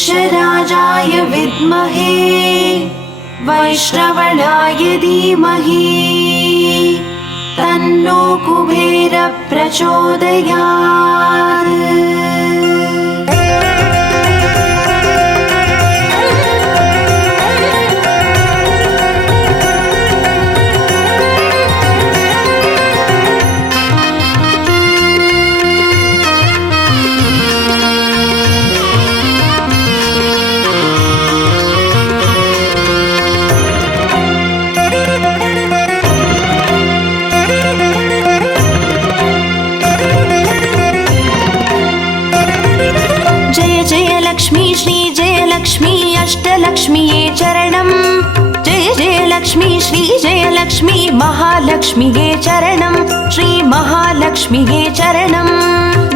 वृक्षराजाय विद्महे वैश्रवणाय धीमहि तन्नो कुबेरः प्रचोदयात्। लक्ष्मी अष्टलक्ष्मीये चरणम्। जय जय लक्ष्मी श्री जय लक्ष्मी महालक्ष्मीये चरणम्। श्री महालक्ष्मीये चरणम्।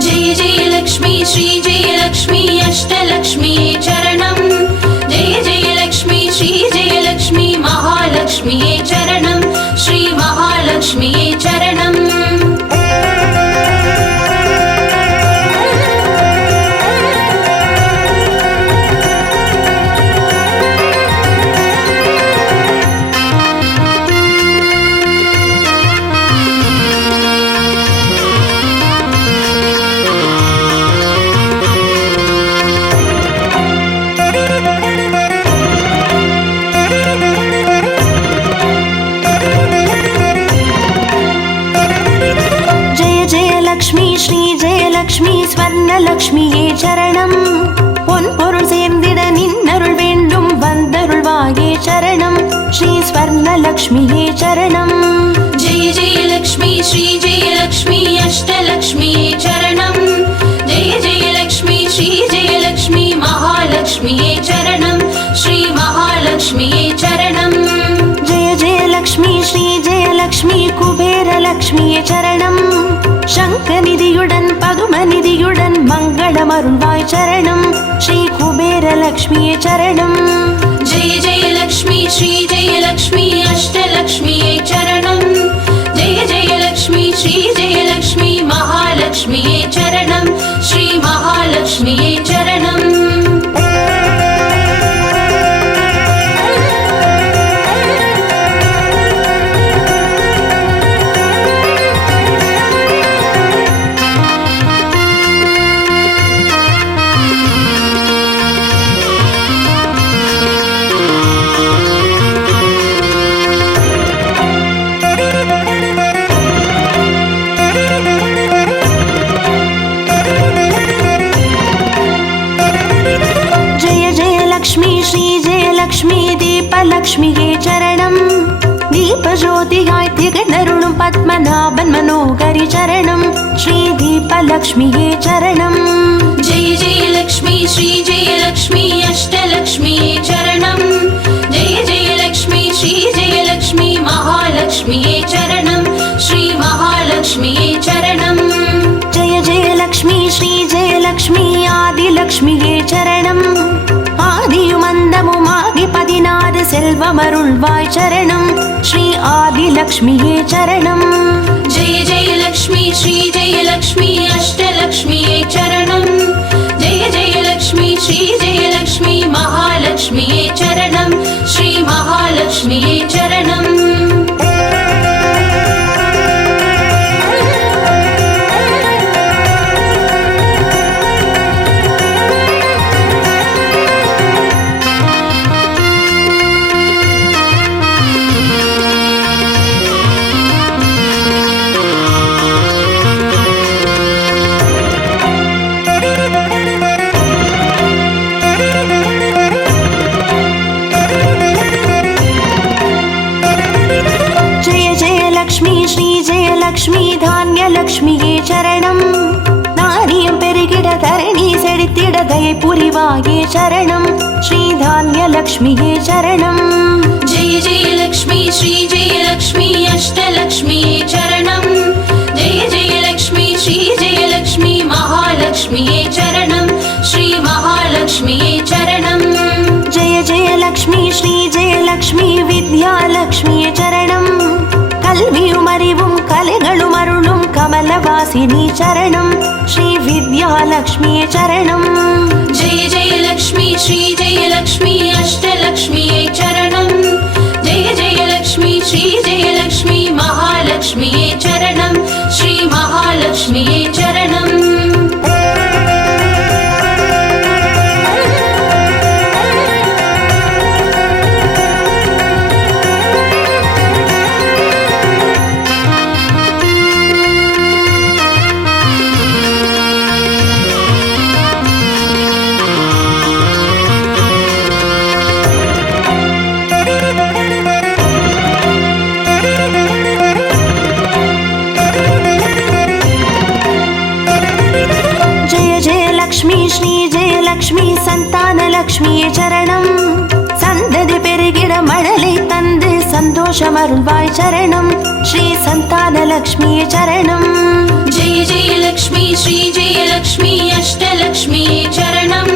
जय जय लक्ष्मी श्री जय लक्ष्मी अष्टलक्ष्मीये चरणम्। जय जय लक्ष्मी श्री जय लक्ष्मी महालक्ष्मीये चरणम्। श्री महालक्ष्मीये चरणम्। லக்ஷ்மி ஸ்வர்ணலக்ஷ்மியே சரணம். பொன் பொருள் சேர்ந்திட நின்னருள் வேண்டும் வந்தருள்வாயே சரணம். ஸ்ரீ ஸ்வர்ணலக்ஷ்மியே சரணம். ஜெய ஜெய லக்ஷ்மி ஸ்ரீ ஜெய லக்ஷ்மி அஷ்டலக்ஷ்மியே சரணம். ஜெய ஜெய லக்ஷ்மி ஸ்ரீ ஜெய லக்ஷ்மி மகாலக்ஷ்மியே சரணம். ஸ்ரீ மகாலக்ஷ்மியே சரணம். ஜெய ஜெய லக்ஷ்மி ஸ்ரீ ஜெய லக்ஷ்மி குபேரலக்ஷ்மியே சரணம். சங்கநிதியுடன் பதுமநிதியுடன் மங்களமருள்வாய் சரணம். ஸ்ரீ குபேரலக்ஷ்மியே சரணம். ஜெய ஜெய லக்ஷ்மி ஸ்ரீ ஜெய லக்ஷ்மி அஷ்டலக்ஷ்மியே சரணம். ஜெய ஜெய லக்ஷ்மி ஸ்ரீ ஜெய லக்ஷ்மி மகாலக்ஷ்மியே சரணம். ஸ்ரீ மகாலக்ஷ்மியே சரணம். லக்ஷ்மியே சரணம். தீபஜோதியாய் திகழருளும் பத்மநாபன் மனோகரி சரணம். ஸ்ரீ தீபலக்ஷ்மியே சரணம். ஜெய ஜெய லக்ஷ்மி ஸ்ரீ ஜெய லக்ஷ்மி அஷ்டலக்ஷ்மியே சரணம். ஜெய ஜெய லக்ஷ்மி ஸ்ரீ ஜெய லக்ஷ்மி மகாலக்ஷ்மியே சரணம். ஸ்ரீ மகாலக்ஷ்மியே சரணம். ஜெய ஜெய லக்ஷ்மி ஸ்ரீ ஜெய லக்ஷ்மி ஆதிலக்ஷ்மியே சரணம். ஆதியும் அந்தமுமாகி 16 செல்வமருள்வாய் சரணம். ஸ்ரீ ஆதிலக்ஷ்மியே சரணம். ஜெய ஜெய லக்ஷ்மி ஸ்ரீ ஜெய லக்ஷ்மி அஷ்டலக்ஷ்மியே சரணம். ஜெய ஜெய லக்ஷ்மி ஸ்ரீ ஜெய லக்ஷ்மி மகாலக்ஷ்மியே சரணம். ஸ்ரீ மகாலக்ஷ்மியே சரணம். லக்ஷ்மி தானியலக்ஷ்மியே சரணம். தானியம் பெருகிட தரணி செழித்திட தயை புரிவாயே சரணம். ஸ்ரீ தானியலக்ஷ்மியே சரணம். ஜெய ஜெய லக்ஷ்மி ஸ்ரீ ஜெய லக்ஷ்மி அஷ்டலக்ஷ்மியே சரணம். ஜெய ஜெய லக்ஷ்மி ஸ்ரீ ஜெய லக்ஷ்மி மகாலக்ஷ்மியே சரணம். ஸ்ரீ மகாலக்ஷ்மியே சரணம். ஜெய ஜெய லக்ஷ்மி ஸ்ரீ ஜெய லக்ஷ்மி வித்யாலக்ஷ்மியே சரணம். கல்வியும் அறிவும் கலைகளும் அருளும் கமலவாசினி சரணம். ஸ்ரீ வித்யாலக்ஷ்மியே சரணம். ஜெய ஜெய லக்ஷ்மி जयलक्ष्मी श्रीजयलक्ष्मी अष्टलक्ष्म्यै चरणं जय जयलक्ष्मी श्रीजयलक्ष्मी महालक्ष्म्यै चरणं श्री महालक्ष्म्यै चरणं லக்ஷ்மி சந்தான லக்ஷ்மியே சரணம் சந்ததி பெருகிட மழலை தந்து சந்தோஷம் அருள்வாய் சரணம் ஸ்ரீ சந்தான லக்ஷ்மியே சரணம் जय जयलक्ष्मी श्रीजयलक्ष्मी अष्टलक्ष्म्यै चरणं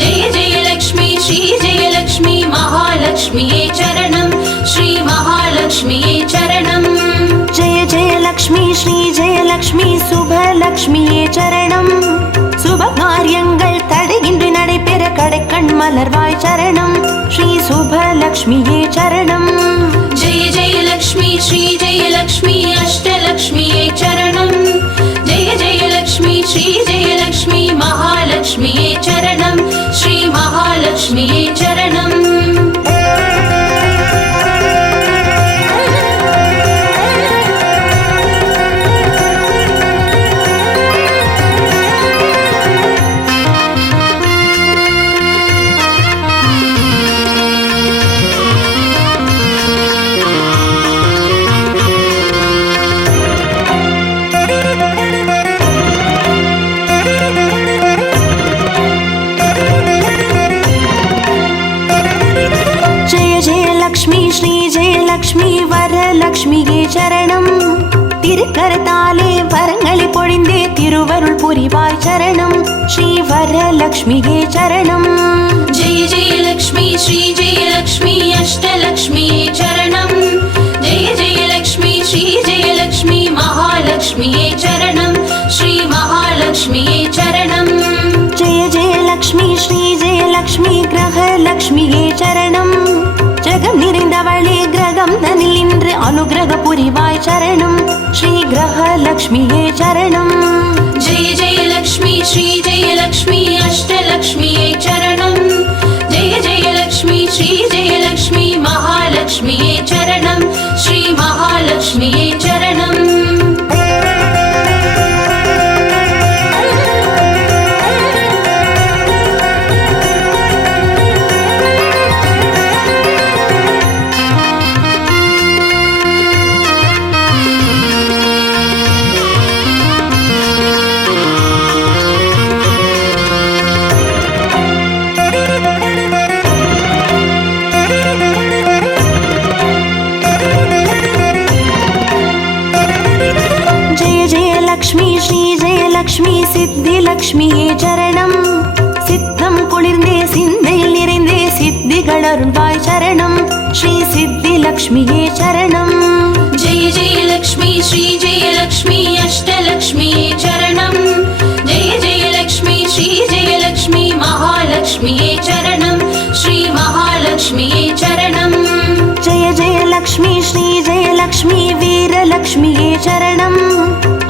जय जयलक्ष्मी श्रीजयलक्ष्मी महालक्ष्म्यै चरणं श्री महालक्ष्म्यै चरणं जय जयलक्ष्मी श्रीजयलक्ष्मी சுபலக்ஷ்மியே சரணம் சுப காரியங்கள் தடையின்றி நடைபெற கடைக்கண் மலர்வாய் சரணம் ஸ்ரீ சுபலக்ஷ்மியே சரணம் जय जयलक्ष्मी श्रीजयलक्ष्मी अष्टलक्ष्म्यै चरणं जय जयलक्ष्मी श्रीजयलक्ष्मी महालक्ष्म्यै चरणं श्री महालक्ष्म्यै चरणं ஸ்ரீஜெயலக்ஷ்மி வரலக்ஷ்மியே சரணம் திருக்கரத்தாலே வரங்களை பொழிந்தே திருவருள் புரிவாய் சரணம் ஸ்ரீ வரலக்ஷ்மியே சரணம் जय जयलक्ष्मी श्रीजयलक्ष्मी अष्टलक्ष्म्यै चरणं जय जयलक्ष्मी श्रीजयलक्ष्मी महालक्ष्म्यै चरणं श्री महालक्ष्म्यै चरणं जय जयलक्ष्मी श्रीजयलक्ष्मी கிரகலக்ஷ்மியே சரணம் ஜெகம் நிறைந்தவளே கிரகம் தனில் நின்று அனுகிரக புரிவாய் சரணம் ஸ்ரீ கிரகலக்ஷ்மியே சரணம் जय जयलक्ष्मी श्रीजयलक्ष्मी अष्टलक्ष्म्यै चरणं जय जयलक्ष्मी श्रीजयलक्ष्मी महालक्ष्म्यै चरणं श्री महालक्ष्म्यै चरणं லக்ஷ்மி சித்தி லக்ஷ்மியே சரணம் சித்தம் குளிர்ந்தே சிந்தையில் நிறைந்தே சித்திகள் அருள்வாய் சரணம் ஸ்ரீ சித்தி லக்ஷ்மியே சரணம் जय जयलक्ष्मी श्रीजयलक्ष्मी अष्टलक्ष्म्यै चरणं जय जयलक्ष्मी श्रीजयलक्ष्मी महालक्ष्म्यै चरणं श्री महालक्ष्म्यै चरणं जय जयलक्ष्मी श्रीजयलक्ष्मी வீரலக்ஷ்மியே சரணம்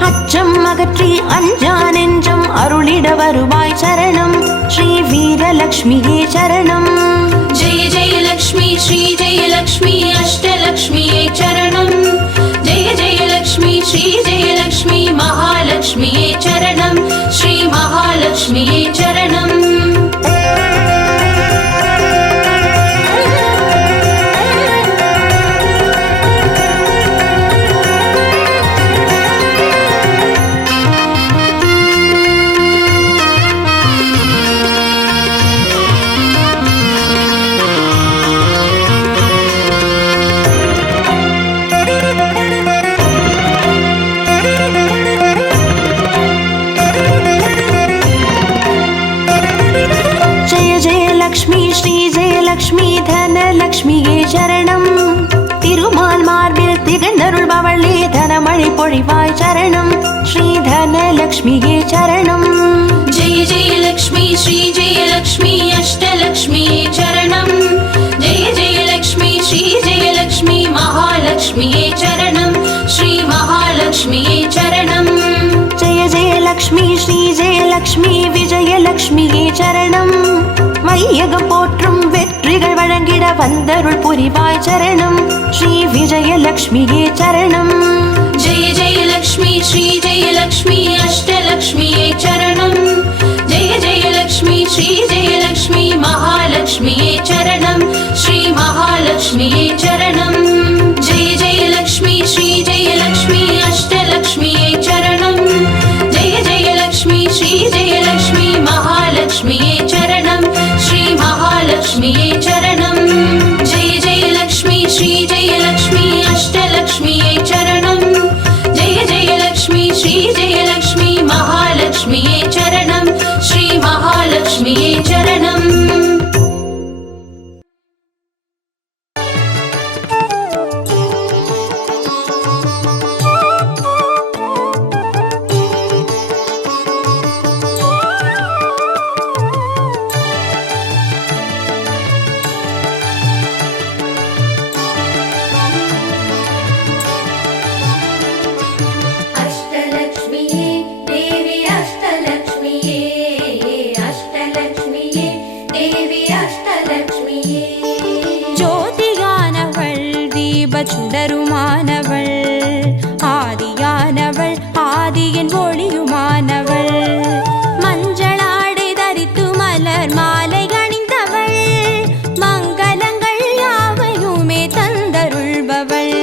அச்சம் அகற்றி அஞ்சா நெஞ்சம் அருளிட வருவாய் சரணம் ஸ்ரீ வீரலக்ஷ்மியே சரணம் जय जयलक्ष्मी श्रीजयलक्ष्मी अष्टलक्ष्म्यै चरणं जय जयलक्ष्मी श्रीजयलक्ष्मी महालक्ष्म्यै चरणं श्री महालक्ष्म्यै चरणं ஸ்ரீஜெயலக்ஷ்மி தனலக்ஷ்மியே சரணம் திருமால் மார்பில் திகழ்ந்தருள்பவளே தனமழை பொழிவாய் சரணம் ஸ்ரீ தனலக்ஷ்மியே சரணம் जय जयलक्ष्मी श्रीजयलक्ष्मी जयलक्ष्म्यै चरणं जय जयलक्ष्मी श्री जयलक्ष्मी महालक्ष्म्यै चरणं श्री महालक्ष्म्यै चरणं जय जयलक्ष्मी श्री जयलक्ष्मी विजयलक्ष्मिये चरणं வையகம் போற்றும் வெற்றிகள் வழங்கிட வந்தருள் புரிவாய் சரணம் ஸ்ரீ விஜயலக்ஷ்மியே சரணம் जय जयलक्ष्मी श्री जयलक्ष्मी अष्टलक्ष्म्यै चरणं जय जयलक्ष्मी श्री जयलक्ष्मी महालक्ष्म्यै चरणं श्री महालक्ष्म्यै चरणं जय जयलक्ष्मी श्री जयलक्ष्मी अष्टलक्ष्म्यै चरणं जय जयलक्ष्मी श्री जयलक्ष्मी महालक्ष्म्यै चरणं श्री महालक्ष्म्यै चरणं जय जयलक्ष्मी श्री जयलक्ष्मी अष्टलक्ष्म्यै चरणं जय जयलक्ष्मी श्री जयलक्ष्मी महालक्ष्म्यै चरणं श्री महालक्ष्म्यै चरणं अष्टलक्ष्म्यै देवी अष्टलक्ष्म्यै अष्टलक्ष्म्यै देवी अष्टलक्ष्म्यै ஜோதியானவள் தீப சுடருமானவள் ஆதியானவள் ஆதியின் ஒளியுமானவள் மஞ்சளாடை தரித்து மலர் மாலை அணிந்தவள் மங்களங்கள் யாவையுமே தந்தருள்பவள்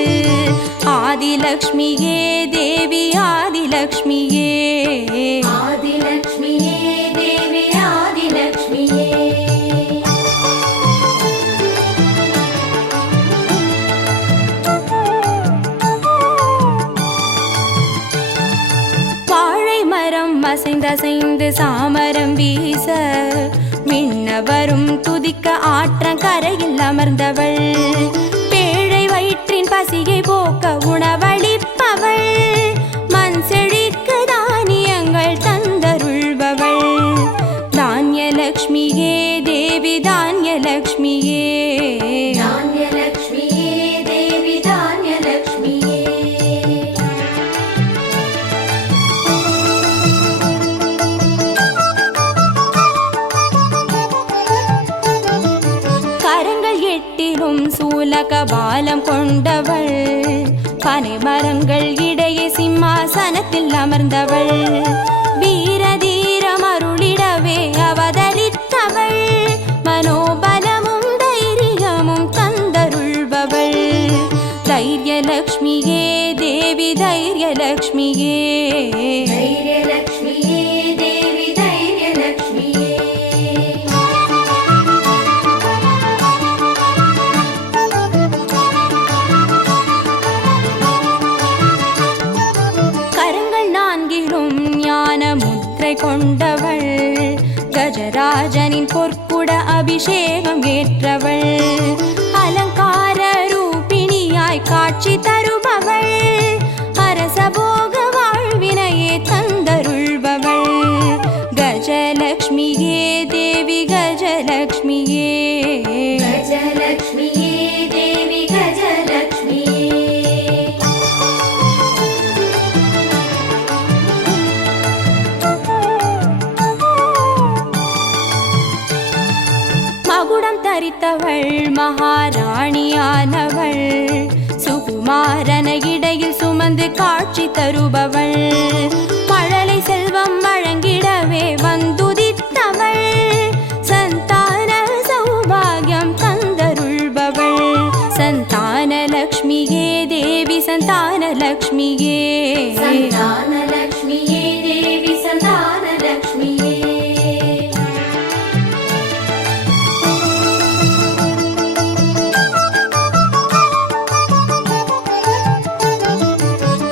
ஆதிலக்ஷ்மியே தேவி ஆதிலக்ஷ்மியே आदिलक्ष्म्यै देवी आदिलक्ष्म्यै வாழை மரம் அசைந்தசைந்து சாமரம் வீச மின்னவரும் துதிக்க ஆற்றங்கரையில் அமர்ந்தவள் பேழை வயிற்றின் பசியை போக்க உணவளிப்பவள் மண் செழிக்க தானியங்கள் தந்தருள்பவள் தானியலக்ஷ்மியே தேவி தானியலக்ஷ்மியே धान्यलक्ष्म्यै देवी धान्यलक्ष्म्यै கரங்கள் எட்டிலும் சூலக பாலம் கொண்டவள் பனை மரங்கள் இடையே சிம்மாசனத்தில் அமர்ந்தவள் வீரதீரம் அருளிடவே அவதரித்தவள் மனோபலமும் தைரியமும் தந்தருள்பவள் தைரியலக்ஷ்மியே தேவி தைரியலக்ஷ்மியே धैर्यलक्ष्म्यै देवी धैर्यलक्ष्म्यै கரங்கள் நான்கிலும் ஞான முத்திரை கொண்டவள் கஜராஜனின் பொற்குட அபிஷேகம் ஏற்றவள் அலங்கார ரூபிணியாய் காட்சி தருபவள் அரசபோக வாழ்வினையே தந்தருள்பவள் கஜலக்ஷ்மியே தேவி கஜலக்ஷ்மியே गजलक्ष्म्यै देवी गजलक्ष्म्यै மகுடம் தரித்தவள் மகாராணியானவள் சுகுமாரன இடையில் சுமந்து காட்சி தருபவள் மழலை செல்வம் வழங்கிடவே வந்துதித்தவள் சந்தான சௌபாகியம் தந்தருள்பவள் சந்தானலக்ஷ்மியே தேவி சந்தானலக்ஷ்மியே सन्तानलक्ष्म्यै देवी सन्तानलक्ष्म्यै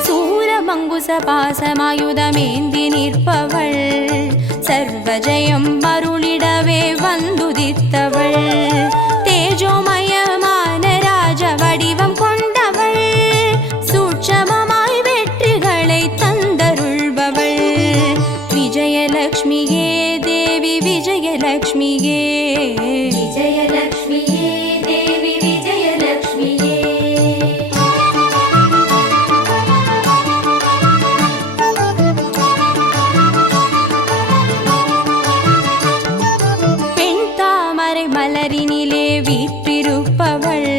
சூரமங்குச பாசமாயுதமேந்தி நிற்பவள் சர்வஜயம் அருளிடவே வந்துதித்தவள் தேஜோமயமான ராஜ வடிவம் கொண்டவள் சூட்சமமாய் வெற்றிகளை தந்தருள்பவள் விஜயலக்ஷ்மி விஜயலக்ஷ்மியே தேவி விஜயலக்ஷ்மியே விஜயலக்ஷ்மியே தேவி விஜயலக்ஷ்மியே பெண் தாமரை மலரினிலே வீற்றிருப்பவள்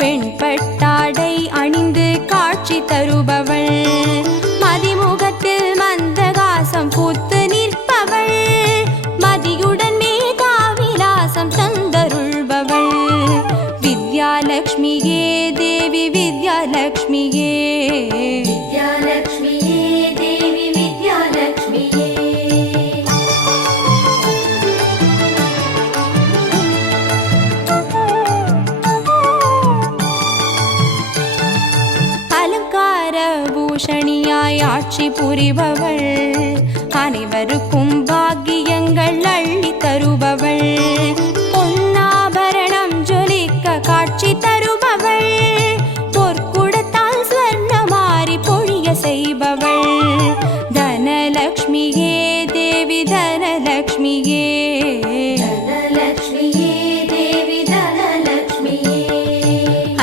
பெண் பட்டாடை அணிந்து காட்சி தருபவள் மதிமுகத்தில் மந்தகாசம் பூத்து நிற்பவள் மதியுடன் மேதாவிலாசம் தந்தருள்பவள் வித்யாலக்ஷ்மியே தேவி வித்யாலக்ஷ்மியே வித்யாலக்ஷ்மியே தேவி வித்யாலக்ஷ்மியே அலங்கார பூஷணியாய் ஆட்சி புரிபவள் அனைவருக்கும் பாக்கியங்கள் அள்ளி தருபவள் பொன்னாபரணம் ஜொலிக்க காட்சி தருபவள் பொற்குடத்தால் ஸ்வர்ணமாரி பொழிய செய்பவள் தனலக்ஷ்மியே தேவி தனலக்ஷ்மியே தனலக்ஷ்மியே தேவி தனலக்ஷ்மியே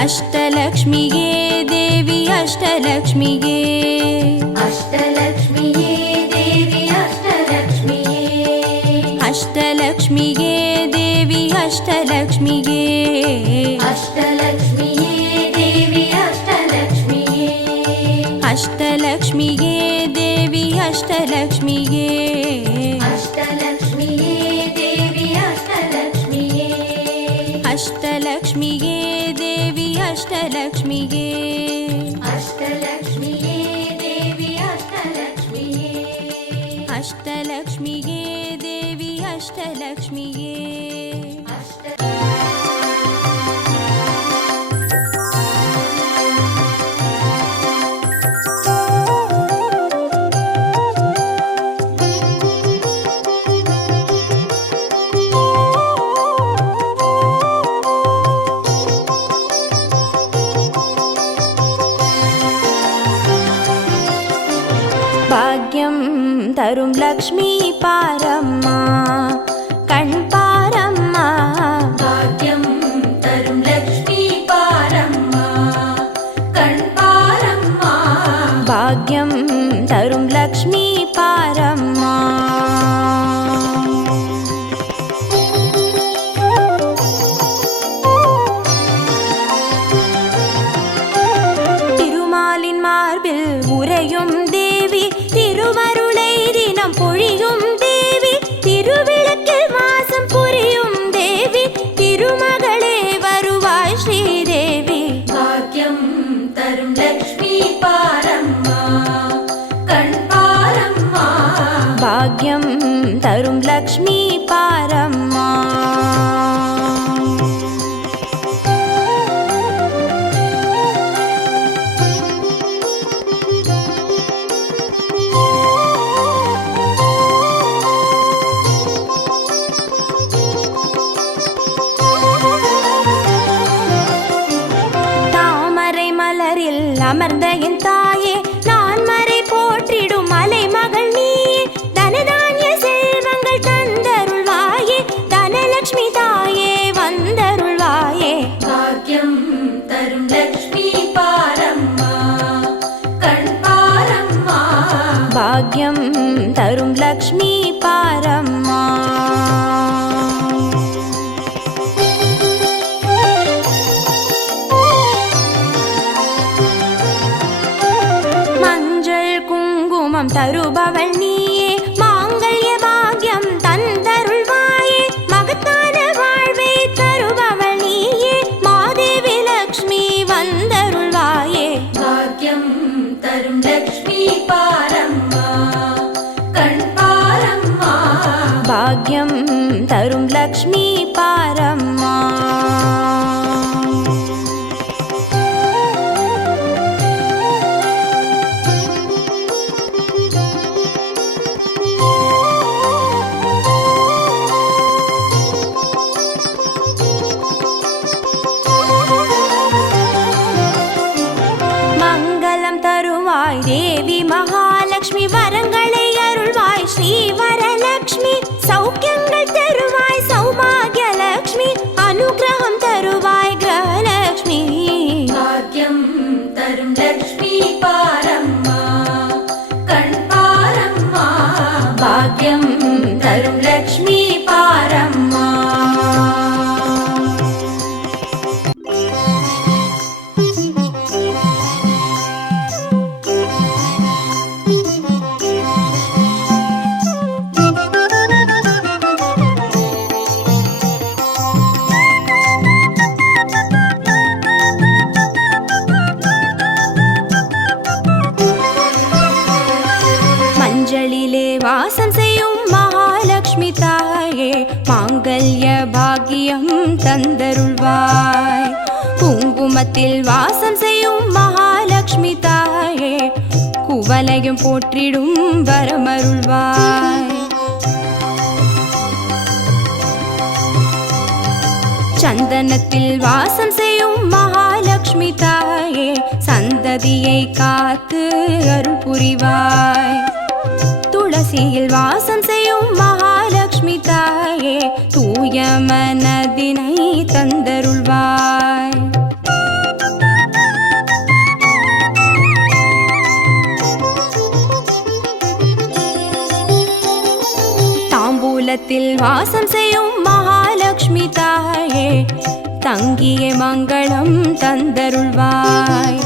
அஷ்டலக்ஷ்மியே தேவி அஷ்டலக்ஷ்மியே அஷ்டலக்ஷ்மியே தேவி அஷ்டலக்ஷ்மியே அஷ்டலக்ஷ்மியே தேவி அஷ்டலக்ஷ்மியே அஷ்டலக்ஷ்மியே தேவி அஷ்டலக்ஷ்மியே அஷ்டலக்ஷ்மியே தேவி அஷ்டலக்ஷ்மியே அஷ்டலக்ஷ்மியே தேவி அஷ்டலக்ஷ்மியே அஷ்டலக்ஷ்மியே தேவி அஷ்டலக்ஷ்மியே அஷ்டலக்ஷ்மியே தேவி அஷ்டலக்ஷ்மியே அஷ்டலக்ஷ்மியே தேவி அஷ்டலக்ஷ்மியே பாக்யம் தரும் லக்ஷ்மி பாரம்மா கண் பாரம்மா பாக்யம் தரும் லக்ஷ்மி பாரம்மா கண் பாரம்மா பாக்யம் தரும் லக்ஷ்மி பாரம்மா திருமாலின் மார்பில் உறையும் தேவி திருவருளை தினம் பொழியும் தேவி திருவிளக்கில் வாசம் புரியும் தேவி திருமகளே வருவாய் ஸ்ரீதேவி பாக்யம் தரும் லக்ஷ்மி பாரம்மா கண் பாரம்மா பாக்யம் தரும் லக்ஷ்மி பாரம்மா தாமரை மலரில் அமர்ந்த என் தாயே நான் மறை போற்றிடும் மலை மகள் நீயே தனதானிய செல்வங்கள் தந்தருள்வாயே தனலக்ஷ்மி தாயே வந்தருள்வாயே பாக்யம் தரும் லக்ஷ்மி பாரம்மா கண் பாரம்மா பாக்யம் தரும் லக்ஷ்மி பாரம்மா மஞ்சள் குங்குமம் தருபவள் நீயே மாங்கல்ய பாக்யம் தந்தருள்வாயே மகத்தான வாழ்வை தருபவள் நீயே மாதேவி லக்ஷ்மி வந்தருள்வாயே பாக்யம் தரும் லக்ஷ்மி பாரம்மா கண் பாரம்மா பாக்யம் தரும் லக்ஷ்மி பாரம்மா மங்களம் தருவாய் தேவி மகாலட்சுமி வரங்களை அருள்வாய் ஸ்ரீ வரல பாக்யம் தரும் லக்ஷ்மி பாரம்மா. மஞ்சளிலே வாசம் செய்யும் மகாலட்சுமி தாயே, மாங்கல்ய பாக்கியம் தந்தருள்வாய். குங்குமத்தில் வாசம் செய்யும் மகாலட்சுமி தாயே, குவலையும் போற்றிடும் வரமருள்வாய். சந்தனத்தில் வாசம் செய்யும் மகாலட்சுமி தாயே, சந்ததியை காத்து அருள் புரிவாய். துளசியில் வாசம் செய்யும் மகாலட்சுமி தாயே, தூய மனதினை தந்தருள்வாய். தாம்பூலத்தில் வாசம் செய்யும் மகாலட்சுமி தாயே, தங்கிய மங்களம் தந்தருள்வாய்.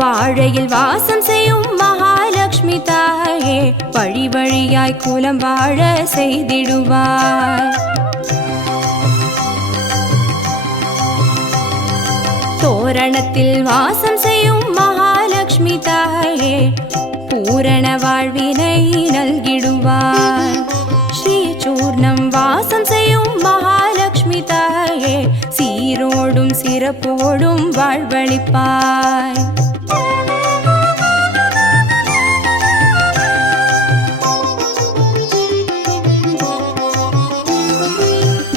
வாழையில் வாசம் செய்யும் மகாலட்சுமி தாயே, வழி வழியாய் குலம் வாழ செய்திடுவாய். தோரணத்தில் வாசம் செய்யும் மகாலட்சுமி தாயே, பூரண வாழ்வினை நல்கிடுவாய். ஸ்ரீ சூர்ணம் வாசம் செய்யும் மகாலட்சுமி தாயே, சீரோடும் சிறப்போடும் வாழ்வளிப்பாய்.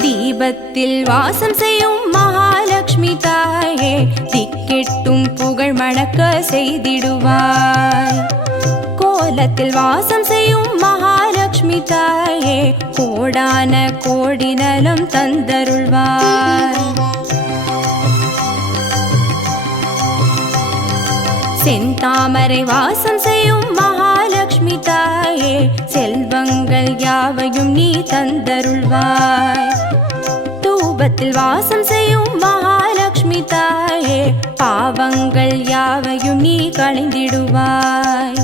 தீபத்தில் வாசம் செய்யும் மகாலட்சுமி தாயே, திக்கெட்டும் புகழ் மணக்க செய்திடுவாய். கோலத்தில் வாசம் செய்யும் மகாலட்சுமி தாயே, கோடான கோடி நலம் தந்தருள்வாய். செந்தாமரை வாசம் செய்யும் மகாலட்சுமி தாயே, செல்வங்கள் யாவையும் நீ தந்தருள்வாய். தூபத்தில் வாசம் செய்யும் மகாலட்சுமி தாயே, பாவங்கள் யாவையும் நீ களைந்திடுவாய்.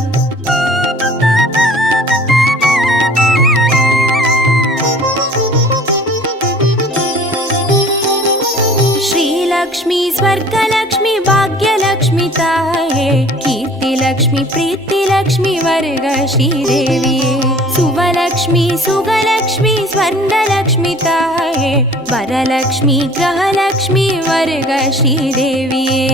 ஸ்ரீலக்ஷ்மி ஸ்வர்கலக்ஷ்மி பாக்யலக்ஷ்மி தாயே, கீர்த்திலக்ஷ்மி பிரீத்திலக்ஷ்மி வருக ஸ்ரீதேவியே. சுவலக்ஷ்மி சுகலக்ஷ்மி ஸ்வர்ணலக்ஷ்மி தாயே, வரலக்ஷ்மி கிரகலக்ஷ்மி வருக ஸ்ரீதேவியே.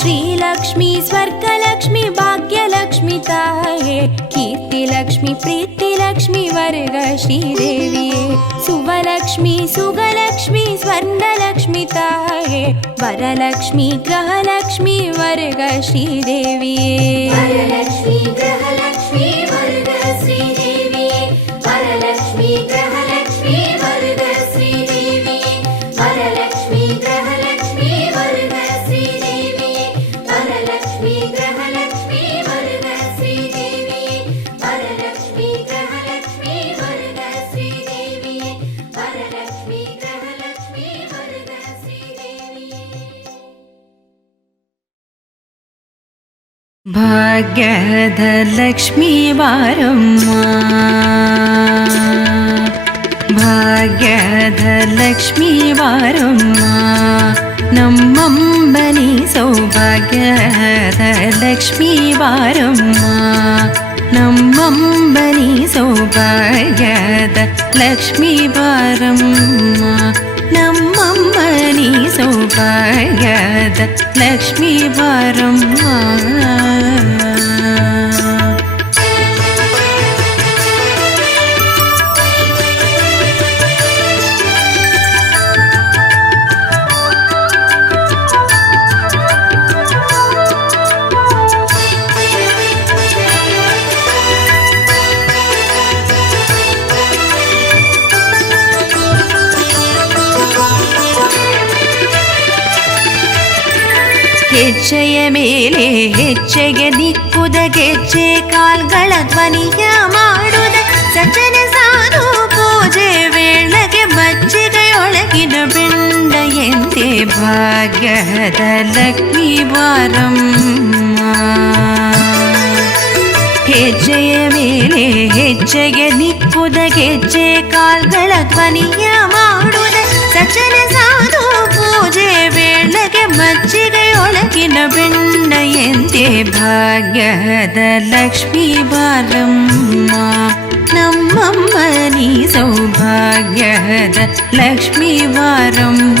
श्रीलक्ष्मी स्वर्गलक्ष्मी भाग्यलक्ष्मी ताये, कीर्तिलक्ष्मी प्रीतिलक्ष्मी वर्ग श्रीदेविये. सुवलक्ष्मी सुगलक्ष्मी स्वर्णलक्ष्मी ताये, वरलक्ष्मी ग्रहलक्ष्मी वर्ग श्रीदेविये. वरलक्ष्मी ग्रहलक्ष्मी वर्ग श्रीदेविये, वरलक्ष्मी ग्रहलक्ष्मी वर्ग श्रीदेविये, वरलक्ष्मी ग्रहलक्ष्मी वर्ग श्रीदेविये, वरलक्ष्मी ग्रहलक्ष्मी वर्ग श्रीदेविये, वरलक्ष्मी ग्रहलक्ष्मी वर्ग श्रीदेविये, वरलक्ष्मी ग्रहलक्ष्मी वर्ग श्रीदेविये. ಭಾಗ್ಯದ ಲಕ್ಷ್ಮೀ ಬಾರಮ್ಮ, ಭಾಗ್ಯದ ಲಕ್ಷ್ಮೀ ಬಾರಮ್ಮ, ನಮ್ಮಂಬನಿ ಸೌಭಾಗ್ಯದ ಲಕ್ಷ್ಮೀ ಬಾರಮ್ಮ, ನಮ್ಮಂಬನಿ ಸೌಭಾಗ್ಯದ ಲಕ್ಷ್ಮೀ ಬಾರಮ್ಮ, ನಮ್ಮಮ್ಮನಿ ಸೌಭಾಗ್ಯದ ಲಕ್ಷ್ಮೀ ಬಾರಮ್ಮ. ಹೇ ಹೆಜ್ಜೆಯ ಮೇಲೆ ಹೆಜ್ಜೆಗೆ ದಿಕ್ಕುದ ಗೆಜ್ಜೆ ಕಾಲ್ಗಳ ಧ್ವನಿಯ ಮಾಡುದ ಸಜ್ಜನ ಸಾಧು ಪೂಜೆ ವೇಳೆಗೆ ಮಜ್ಜಿಗೆಯೊಳಗಿನ ಬೆಂಡ ಎಂತೆ ಭಾಗ್ಯದ ಲಕ್ಷ್ಮೀ ಬಾರಮ್ಮ. ಹೆಜ್ಜೆಯ ಮೇಲೆ ಹೆಜ್ಜೆಗೆ ದಿಕ್ಕುದ ಗೆಜ್ಜೆ ಕಾಲ್ಗಳ ಧ್ವನಿಯ ಮಾಡುದ ಸಜ್ಜನ ಸಾಧು ಪೂಜೆ ವೇಳೆಗೆ ಮಜ್ಜಿಗೆಯೊಳಗಿನ ಬೆಂಡ ಎಂತೆ ಭಾಗ್ಯದ ಲಕ್ಷ್ಮೀ ಬಾರಮ್ಮ. ನಮ್ಮಮ್ಮ ನೀ ಸೌಭಾಗ್ಯದ ಲಕ್ಷ್ಮೀ ಬಾರಮ್ಮ.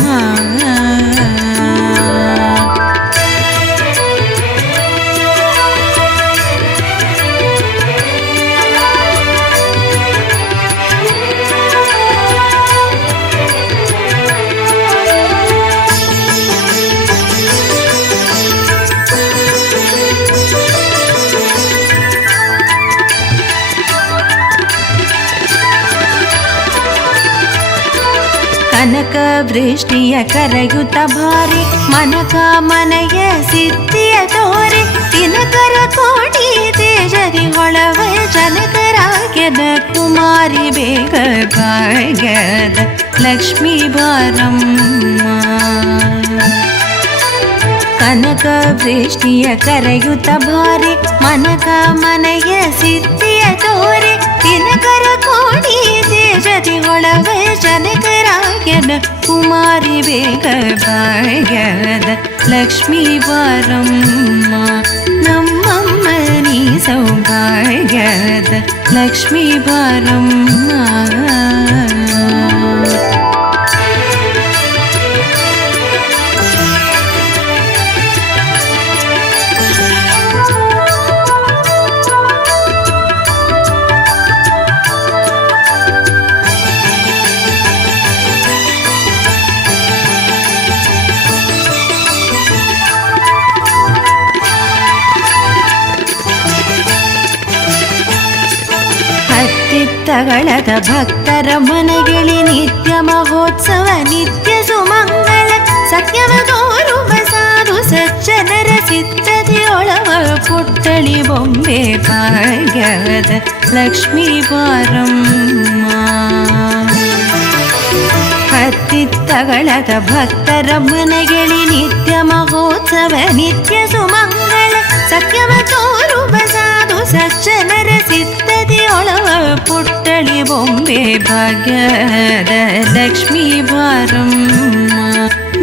ಕನಕ ವೃಷ್ಟಿಯ ಕರೆಯುತ್ತ ಭಾರಿ ಮನಕ ಮನೆಯ ಸಿದ್ಧಿಯ ತೋರಿ ದಿನಕರ ಕೋಟಿ ತೇಜರಿ ಹೊಳವ ಜನಕರಾಗ್ಯದ ಕುಮಾರಿ ಬೇಗ ಭಾಗ್ಯದ ಲಕ್ಷ್ಮೀ ಬಾರಮ್ಮ. ಕನಕ ವೃಷ್ಟಿಯ ಕರೆಯುತ್ತ ಭಾರಿ ಮನಕ ಮನೆಯ ಸಿದ್ಧಿಯ ತೋರಿ ದಿನಕರ ಕೋಟಿ ತೇಜರಿ ಹೊಳವ ಜನಕರಾಗ್ಯದ ಕುಮಾರಿ ಬೇಗ ಭಾಗ್ಯದ ಲಕ್ಷ್ಮೀ ಬಾರಮ್ಮ. ನಮ್ಮಮ್ಮ ನೀ ಸೌಭಾಗ್ಯದ ಲಕ್ಷ್ಮೀ ಬಾರಮ್ಮ. ತಗಳದ ಭಕ್ತರ ಮನೆಗೆಳಿ ನಿತ್ಯ ಮಹೋತ್ಸವ ನಿತ್ಯ ಸುಮಂಗಳ ಸತ್ಯವ ತೋರುವ ಸಾಧು ಸಜ್ಜನರ ಚಿತ್ತದಿಯೊಳವ ಪುಟ್ಟಳಿ ಬೊಂಬೆ ಭಾಗ್ಯದ ಲಕ್ಷ್ಮೀ ಬಾರಮ್ಮ. ಹತ್ತಿತ್ತಗಳದ ಭಕ್ತರ ಮನೆಗೆಳಿ ನಿತ್ಯ ಮಹೋತ್ಸವ ನಿತ್ಯ ಸುಮಂಗಳ ಸತ್ಯವ ತೋರುವ ಸಾಧು ಸಜ್ಜನರ ಚಿತ್ತದಿಯೊಳವ ಪುಟ್ಟಳಿ ಬೊಂಬೆ ಭಾಗ್ಯದ ಲಕ್ಷ್ಮೀ ಬಾರಮ್ಮ.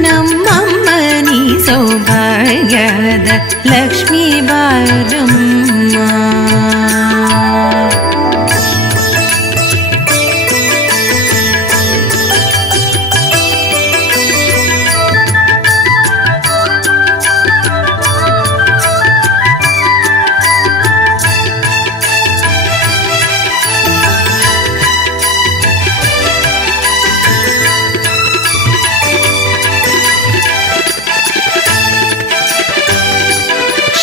ನಮ್ಮಮ್ಮ ನೀ ಸೌಭಾಗ್ಯದ ಲಕ್ಷ್ಮೀ ಬಾರಮ್ಮ.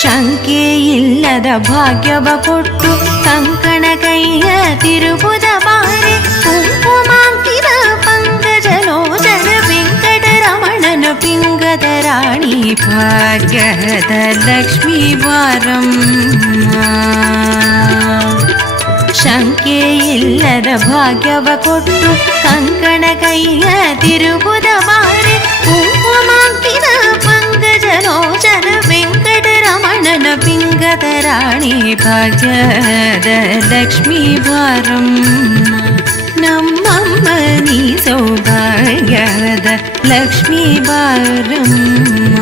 ಶಂಕೆ ಇಲ್ಲದ ಭಾಗ್ಯವ ಕೊಟ್ಟು ಕಂಕಣ ಕೈಯ ತಿರುಬುದ ಬಾರಿ ಕುಂಕುಮಾಂಕಿತ ಪಂಕಜಲೋಚನ ವೆಂಕಟರಮಣನ ಪಿಂಗದ ರಾಣಿ ಭಾಗ್ಯದ ಲಕ್ಷ್ಮೀ ಬಾರಮ್ಮ. ಶಂಕೆ ಇಲ್ಲದ ಭಾಗ್ಯವ ಕೊಟ್ಟು ಕಂಕಣ ಕೈಯ ತಿರುಬುದ ಬಾರಿ ಕುಂಕುಮಾಂಕಿತ ಪಂಕಜಲೋಚನ ವೆಂಕಟರಮಣನ ಪಿಂಗದ ರಾಣಿ ಭಾಗ್ಯದ ಲಕ್ಷ್ಮೀ ಬಾರಮ್ಮ. ನಮ್ಮಮ್ಮ ನೀ ಸೌಭಾಗ್ಯದ ಲಕ್ಷ್ಮೀ ಬಾರಮ್ಮ.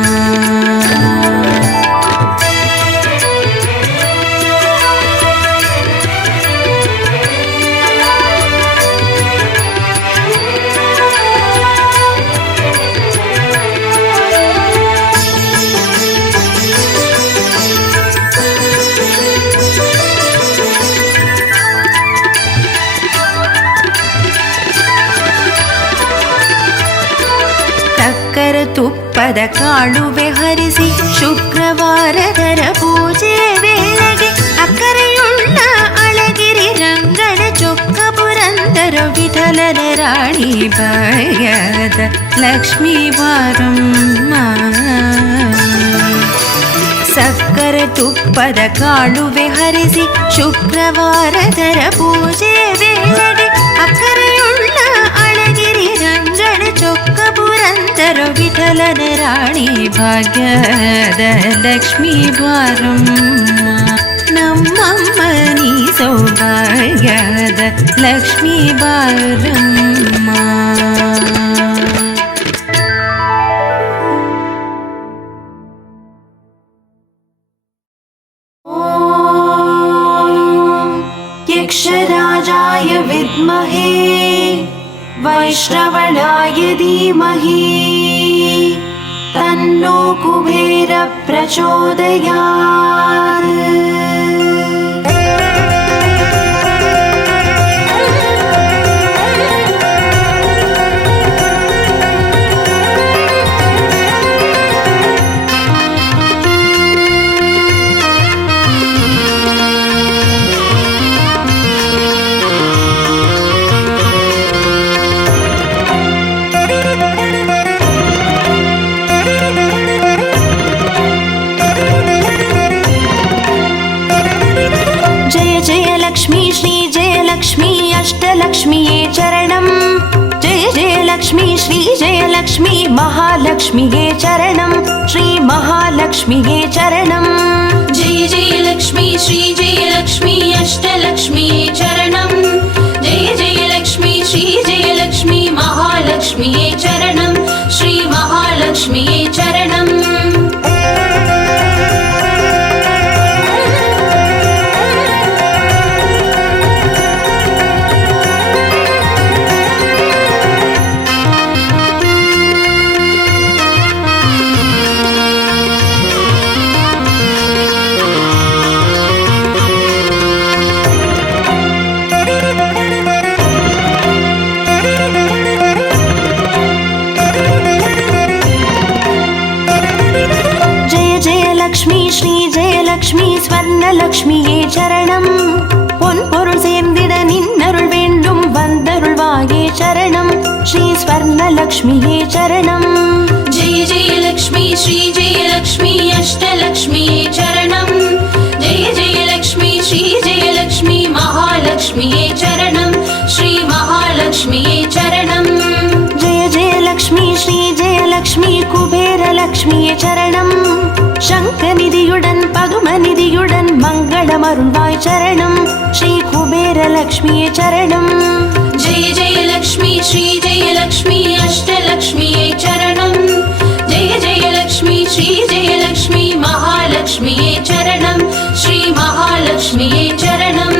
ತುಪ್ಪದ ಕಾಳುವೆ ಹರಿಸಿ ಶುಕ್ರವಾರದರ ಪೂಜೆ ವೇಳೆಗೆ ಅಕ್ಕರೆಯುಳ್ಳ ಅಳಗಿರಿ ರಂಗನ ಚೊಕ್ಕ ಪುರಂದರ ವಿಠಲನ ರಾಣಿ ಭಾಗ್ಯದ ಲಕ್ಷ್ಮೀ ಬಾರಮ್ಮ. ಅಕ್ಕರೆ ತುಪ್ಪದ ಕಾಳುವೆ ಹರಿಸಿ ಶುಕ್ರವಾರದರ ಪೂಜೆ ವೇಳೆಗೆ ಅಕ್ಕರೆಯುಳ್ಳ ಅಳಗಿರಿ ರಂಗನ ಚೊಕ್ಕ ಪುರಂದರ ವಿಠಲನ ರಾಣಿ ಭಾಗ್ಯದ ಲಕ್ಷ್ಮೀ ಬಾರಮ್ಮ ನಮ್ಮಮ್ಮ ನೀ ಸೌಭಾಗ್ಯದ ಲಕ್ಷ್ಮೀ ಬಾರಮ್ಮ. यक्षराजाय विद्महे वैश्रवणाय धीमहि तन्नो कुबेर प्रचोदयात्. अष्टलक्ष्मीये चरणं जय जय लक्ष्मी श्री जय लक्ष्मी महालक्ष्मीये चरणं श्री महालक्ष्मीये चरणं जय जय लक्ष्मी श्री जय लक्ष्मी अष्टलक्ष्मीये चरणं जय जय लक्ष्मी श्री जय लक्ष्मी महालक्ष्मीये चरणं श्री महालक्ष्मीये चरणं. ஸ்வர்ணலக்ஷ்மியே சரணம் பொன்பொருள் சேர்ந்திட நின்னருள் வேண்டும் வந்தருள்வாயே சரணம் ஸ்ரீ ஸ்வர்ணலக்ஷ்மியே சரணம். जय जय लक्ष्मी श्री जय लक्ष्मी अष्टलक्ष्मीये चरणं जय जय लक्ष्मी श्री जय लक्ष्मी महालक्ष्मीये चरणं श्री महालक्ष्मीये चरणं. जय जय लक्ष्मी श्री जय लक्ष्मी कुबेरलक्ष्मिये चरणं शङ्खनिधियुடன் பதுமநிதியுடன் மங்களமருள்வாய் சரணம் ஸ்ரீ குபேரலக்ஷ்மியே சரணம். जय जय लक्ष्मी श्री जय लक्ष्मी अष्टलक्ष्मीये चरणं जय जय लक्ष्मी श्री जय लक्ष्मी महालक्ष्मीये चरणं श्री महालक्ष्मीये चरणं.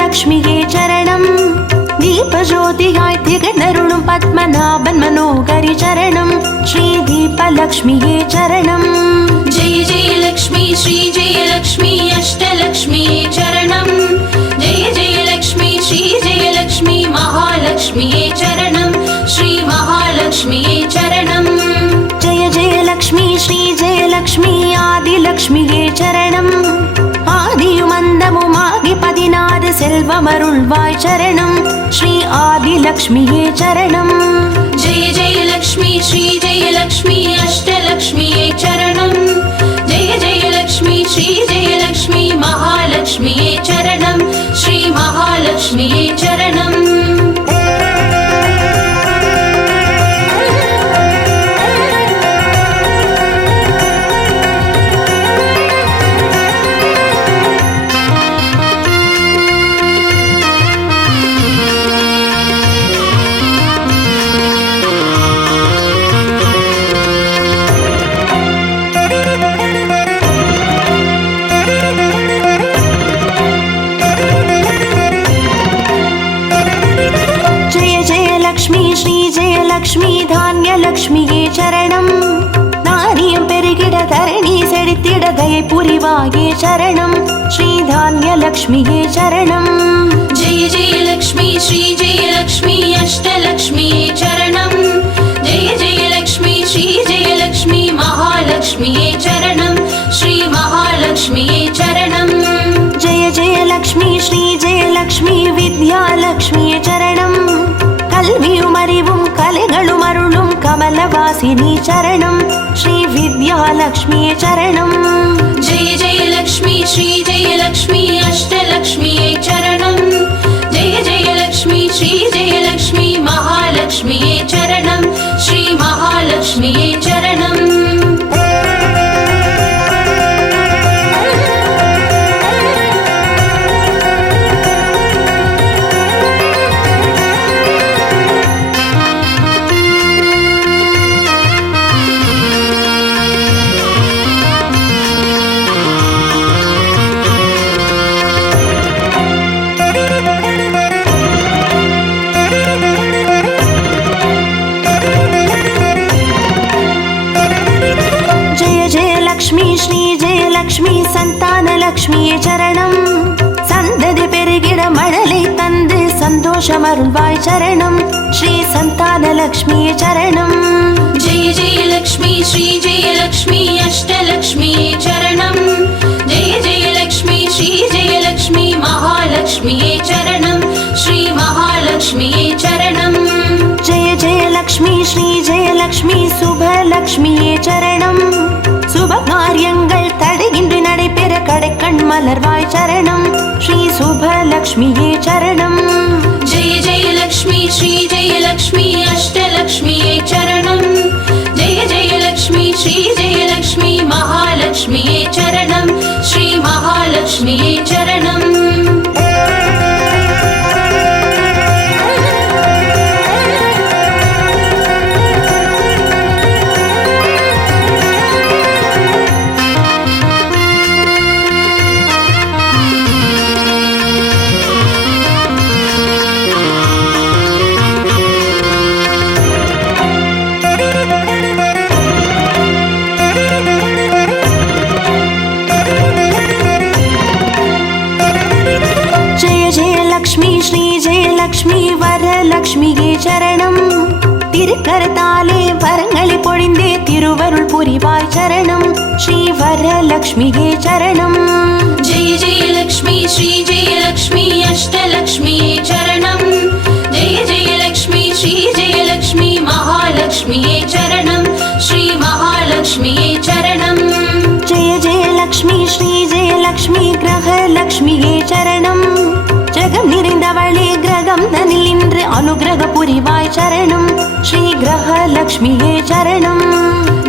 லக்ஷ்மியே சரணம் தீபஜோதியாய் திகழ்ந்தருளும் பத்மநாபன் மனோகரி சரணம் ஸ்ரீ தீபலக்ஷ்மியே சரணம். जय जय लक्ष्मी श्री जय लक्ष्मी अष्टलक्ष्मीये चरणं जय जय लक्ष्मी श्री जय लक्ष्मी महालक्ष्मीये चरणं श्री महालक्ष्मीये चरणं. जय जय लक्ष्मी श्री जय लक्ष्मी आदिलक्ष्मिये चरणं ஆதியுமந்தமுமாகி 16 செல்வமருள்வாய் சரணம் ஸ்ரீ ஆதிலக்ஷ்மியே சரணம். जय जय लक्ष्मी श्री जय लक्ष्मी अष्टलक्ष्मीये चरणं जय जय लक्ष्मी श्री जय लक्ष्मी महालक्ष्मीये चरणं श्री महालक्ष्मीये चरणं. लक्ष्मी धान्यलक्ष्मिये चरणं पुरिवाये चरणं श्रीधान्यलक्ष्मीये चरणं जय जय लक्ष्मी श्री जय लक्ष्मी अष्टलक्ष्मीये चरणं जय जय लक्ष्मी श्री जय लक्ष्मी महालक्ष्मीये चरणं श्री महालक्ष्मीये चरणं जय जय लक्ष्मी श्री जय लक्ष्मी विद्यालक्ष्मीये चरणं कल्वियुमरिवुं कलेगळुम अरुळुं कमलवासिनी चरणं श्री विद्यालक्ष्मीये चरणं जय जय लक्ष्मी श्री जय लक्ष्मी अष्टलक्ष्मीये चरणं जय जय लक्ष्मी श्री जय लक्ष्मी महालक्ष्मीये चरणं श्री महालक्ष्मीये चरणं संतानलक्ष्मीये चरणं सन्ददि पेरुगिड मळलै तंदु सन्तोषमरुळ्वाय चरणं श्री संतानलक्ष्मीये चरणं जय जय लक्ष्मी श्री जय लक्ष्मी अष्टलक्ष्मीये चरणं जय जय लक्ष्मी श्री जय लक्ष्मी महालक्ष्मीये चरणं श्री महालक्ष्मीये चरणं जय जय लक्ष्मी श्री जय लक्ष्मी शुभलक्ष्मीये चरणं शुभकार्यங்கள் தடையின்றி நடைபெற கடைக்கண் மலர்வாய் சரணம் ஸ்ரீ சுபலக்ஷ்மியே சரணம் जय जय लक्ष्मी श्री जय लक्ष्मी अष्टलक्ष्मीये चरणं जय जय लक्ष्मी श्री जय लक्ष्मी महालक्ष्मीये चरणं श्री महालक्ष्मीये चरणं லக்ஷ்மி வரலக்ஷ்மியே சரணம் திருக்கரத்தாலே வரங்களை பொழிந்தே திருவருள் புரிவாய் சரணம் ஸ்ரீ வரலக்ஷ்மியே சரணம் जय जय लक्ष्मी श्री जय लक्ष्मी अष्टलक्ष्मीये चरणं जय जय लक्ष्मी श्री जय लक्ष्मी महालक्ष्मीये चरणं श्री महालक्ष्मीये चरणं जय जय लक्ष्मी श्री जय लक्ष्मी ग्रहलक्ष्मिये चरणं ஜகம் நிறைந்தவளே கிரகம் தனில் இன்று அனுகிரக புரிவாய் சரணம் ஸ்ரீ கிரகலக்ஷ்மியே சரணம்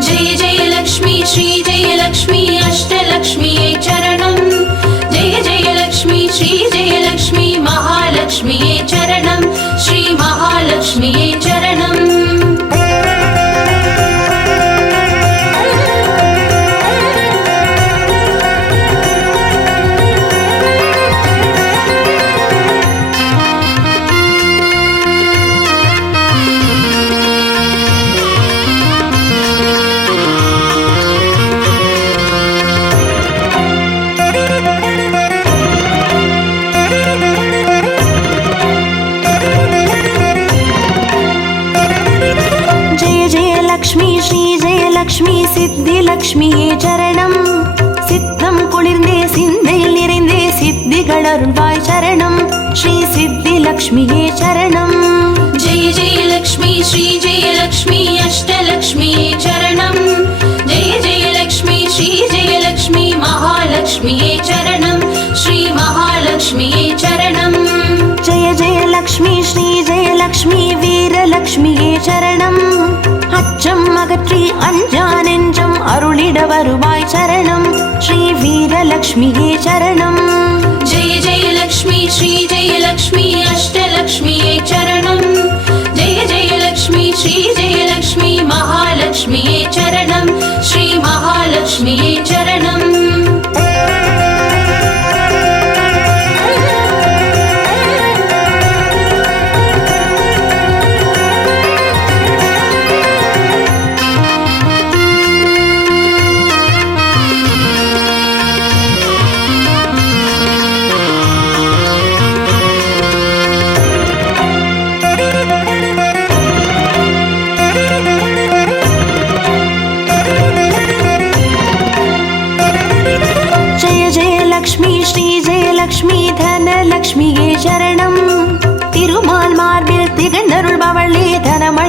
जय जय लक्ष्मी श्री जय लक्ष्मी अष्टलक्ष्मीये चरणं जय जय लक्ष्मी श्री जय लक्ष्मी महालक्ष्मीये चरणं श्री महालक्ष्मीये चरणं லக்ஷ்மி சித்தி லக்ஷ்மியே சரணம் சித்தம் குளிர்ந்தே சிந்தையில் நிறைந்தே சித்திகள் அருள்வாய் சரணம் ஸ்ரீ சித்தி லக்ஷ்மியே சரணம் जय जय लक्ष्मी श्री जय लक्ष्मी अष्टलक्ष्मीये चरणं जय जय लक्ष्मी श्री जय लक्ष्मी महालक्ष्मीये चरणं श्री महालक्ष्मीये चरणं जय जय लक्ष्मी श्री जय लक्ष्मी வீரலக்ஷ்மியே சரணம் அச்சம் அகற்றி அஞ்சா நெஞ்சம் அருளிட வருவாய் சரணம் ஸ்ரீ வீரலக்ஷ்மியே சரணம் जय जय लक्ष्मी श्री जय लक्ष्मी अष्टलक्ष्मीये चरणं जय जय लक्ष्मी श्री जय लक्ष्मी महालक्ष्मीये चरणं श्री महालक्ष्मीये चरणं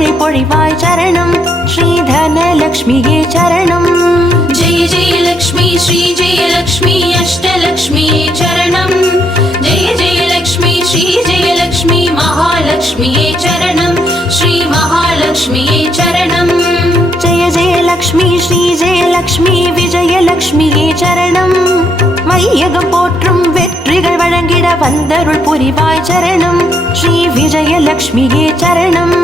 மழை பொழிவாய் சரணம் ஸ்ரீ தனலக்ஷ்மியே சரணம். जय जय लक्ष्मी श्री जय लक्ष्मी अष्टलक्ष्मी चरणं जय जय लक्ष्मी श्री जय लक्ष्मी महालक्ष्मी चरणं श्री महालक्ष्मी चरणं. जय जय लक्ष्मी श्री जय लक्ष्मी विजयलक्ष्मिயே சரணம். வையகம் போற்றும் வெற்றிகள் வழங்கிட வந்தருள் புரிவாய் சரணம் ஸ்ரீ விஜயலக்ஷ்மியே சரணம்.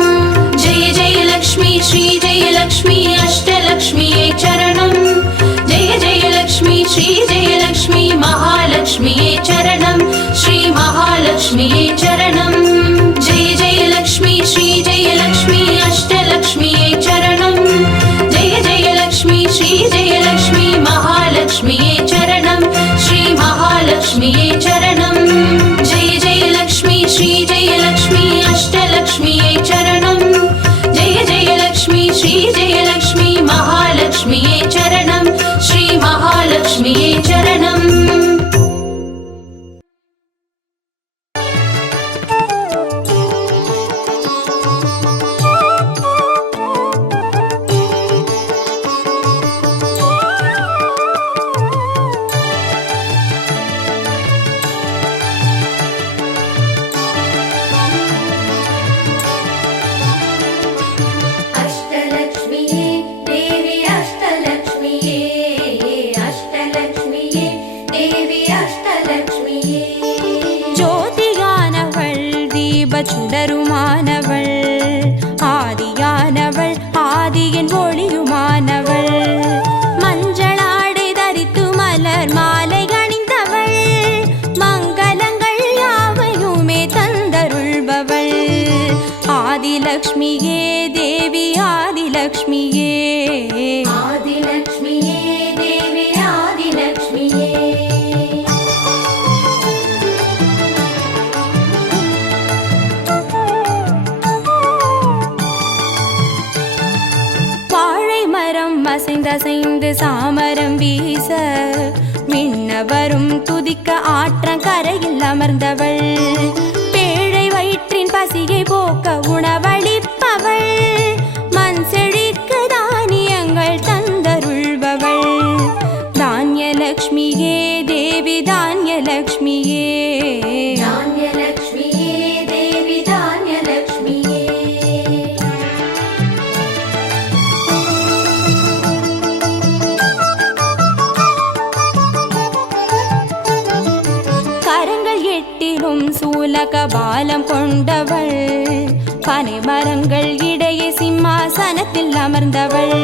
जय जय लक्ष्मी श्री जय लक्ष्मी अष्टलक्ष्मी चरणं जय जय लक्ष्मी श्री जय लक्ष्मी महालक्ष्मी चरणं श्री महालक्ष्मी चरणं. जय जय लक्ष्मी श्री जय लक्ष्मी अष्टलक्ष्मी चरणं जय जय लक्ष्मी श्री जय लक्ष्मी महालक्ष्मी चरणं श्री महालक्ष्मी चरणं. जय जय लक्ष्मी श्री जय लक्ष्मी अष्टलक्ष्मी चरणं जय जय लक्ष्मी श्री जय लक्ष्मी महालक्ष्मी चरणं श्री महालक्ष्मी चरणं. अष्टलक्ष्मिये देवी अष्टलक्ष्मिये अष्टलक्ष्मिये देवी अष्टलक्ष्मिये. ஜோதியானவள் தீப சுடருமானவள் ஆதியானவள் ஆதியின் ஒளியுமானவள் மஞ்சளாடை தரித்து மலர் மாலை அணிந்தவள் மங்களங்கள் யாவையுமே தந்தருள்பவள் ஆதிலக்ஷ்மியே தேவி ஆதிலக்ஷ்மியே. आदिलक्ष्मिये देवी आदिलक्ष्मिये. வாழை மரம் அசைந்தசைந்து சாமரம் வீச விண்ணவரும் துதிக்க ஆற்றங்கரையில் அமர்ந்தவள் பேழை வயிற்றின் பசியை போக்க உணவளிப்பவள் மண் செழிக்க தானியங்கள் தந்தருள்பவள் தானியலக்ஷ்மியே தேவி தானியலக்ஷ்மியே. धान्यलक्ष्मिये देवी धान्यलक्ष्मिये. கரங்கள் எட்டிலும் சூலக பாலம் கொண்டவள் பனை மரங்கள் இடையே சிம்மாசனத்தில் அமர்ந்தவள்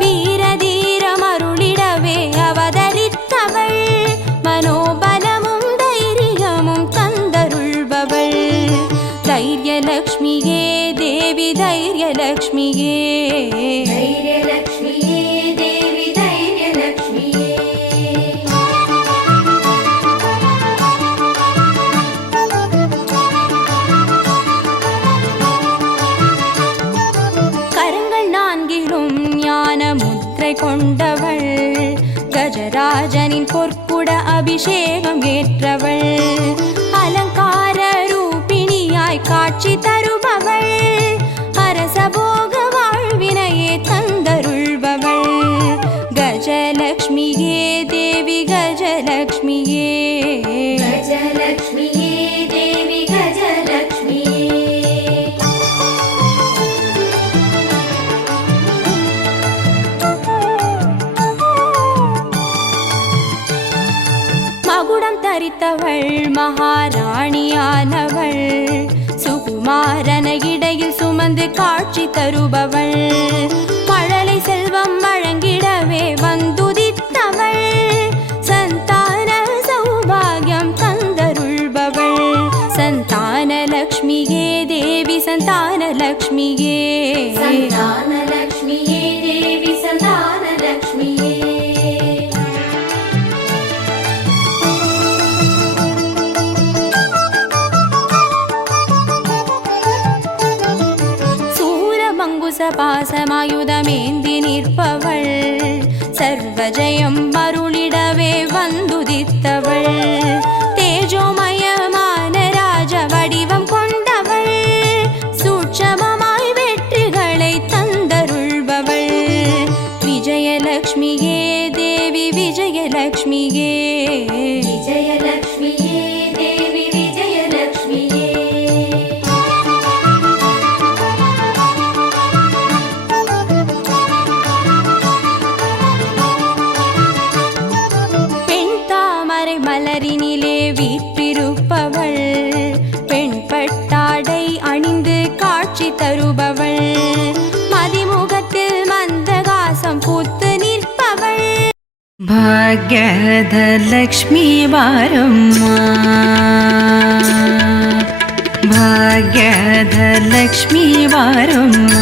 வீரதீரம் அருளிடவே அவதரித்தவள் மனோபலமும் தைரியமும் தந்தருள்பவள் தைரியலக்ஷ்மியே தேவி தைரியலக்ஷ்மியே. धैर्यलक्ष्मिये देवी धैर्यलक्ष्मिये. கரங்கள் நான்கிலும் ஞான முத்திரை கொண்டவள் கஜராஜனின் பொற்குட அபிஷேகம் ஏற்றவள் அலங்கார ரூபிணியாய் காட்சி தருபவள் அரசபோக வாழ்வினையே தந்தருள்பவள் கஜலக்ஷ்மியே தேவி கஜலக்ஷ்மியே. गजलक्ष्मिये देवी गजलक्ष्मिये. மகுடம் தரித்தவள் மகாராணியானவள் சுகுமாரன இடையில் சுமந்து காட்சி தருபவள் மழலை செல்வம் வழங்கிடவே வந்துதித்தவள் சந்தான சௌபாகியம் தந்தருள்பவள் சந்தானலக்ஷ்மியே தேவி சந்தானலக்ஷ்மியே. सन्तानलक्ष्मिये देवी सन्तानलक्ष्मिये. பாசமாயுதமேந்தி நிற்பவள் சர்வஜயம் அருளிடவே வந்துதித்தவள் தேஜோமயமான ராஜ வடிவம் கொண்டவள் சூட்சமமாய் வெற்றி ವಿಜಯಲಕ್ಷ್ಮಿಯೇ ವಿಜಯಲಕ್ಷ್ಮಿಯೇ ದೇವಿ ವಿಜಯಲಕ್ಷ್ಮಿಯೇ பெண் தாமரை மலரினிலே வீற்றிருப்பவள் பெண் பட்டாடை அணிந்து காட்சி தருபவள் மதிமுகத்தில் மந்தகாசம் பூத்து நிற்பவள் ಭಾಗ್ಯದ ಲಕ್ಷ್ಮೀ ಬಾರಮ್ಮ ಭಾಗ್ಯದ ಲಕ್ಷ್ಮೀ ಬಾರಮ್ಮ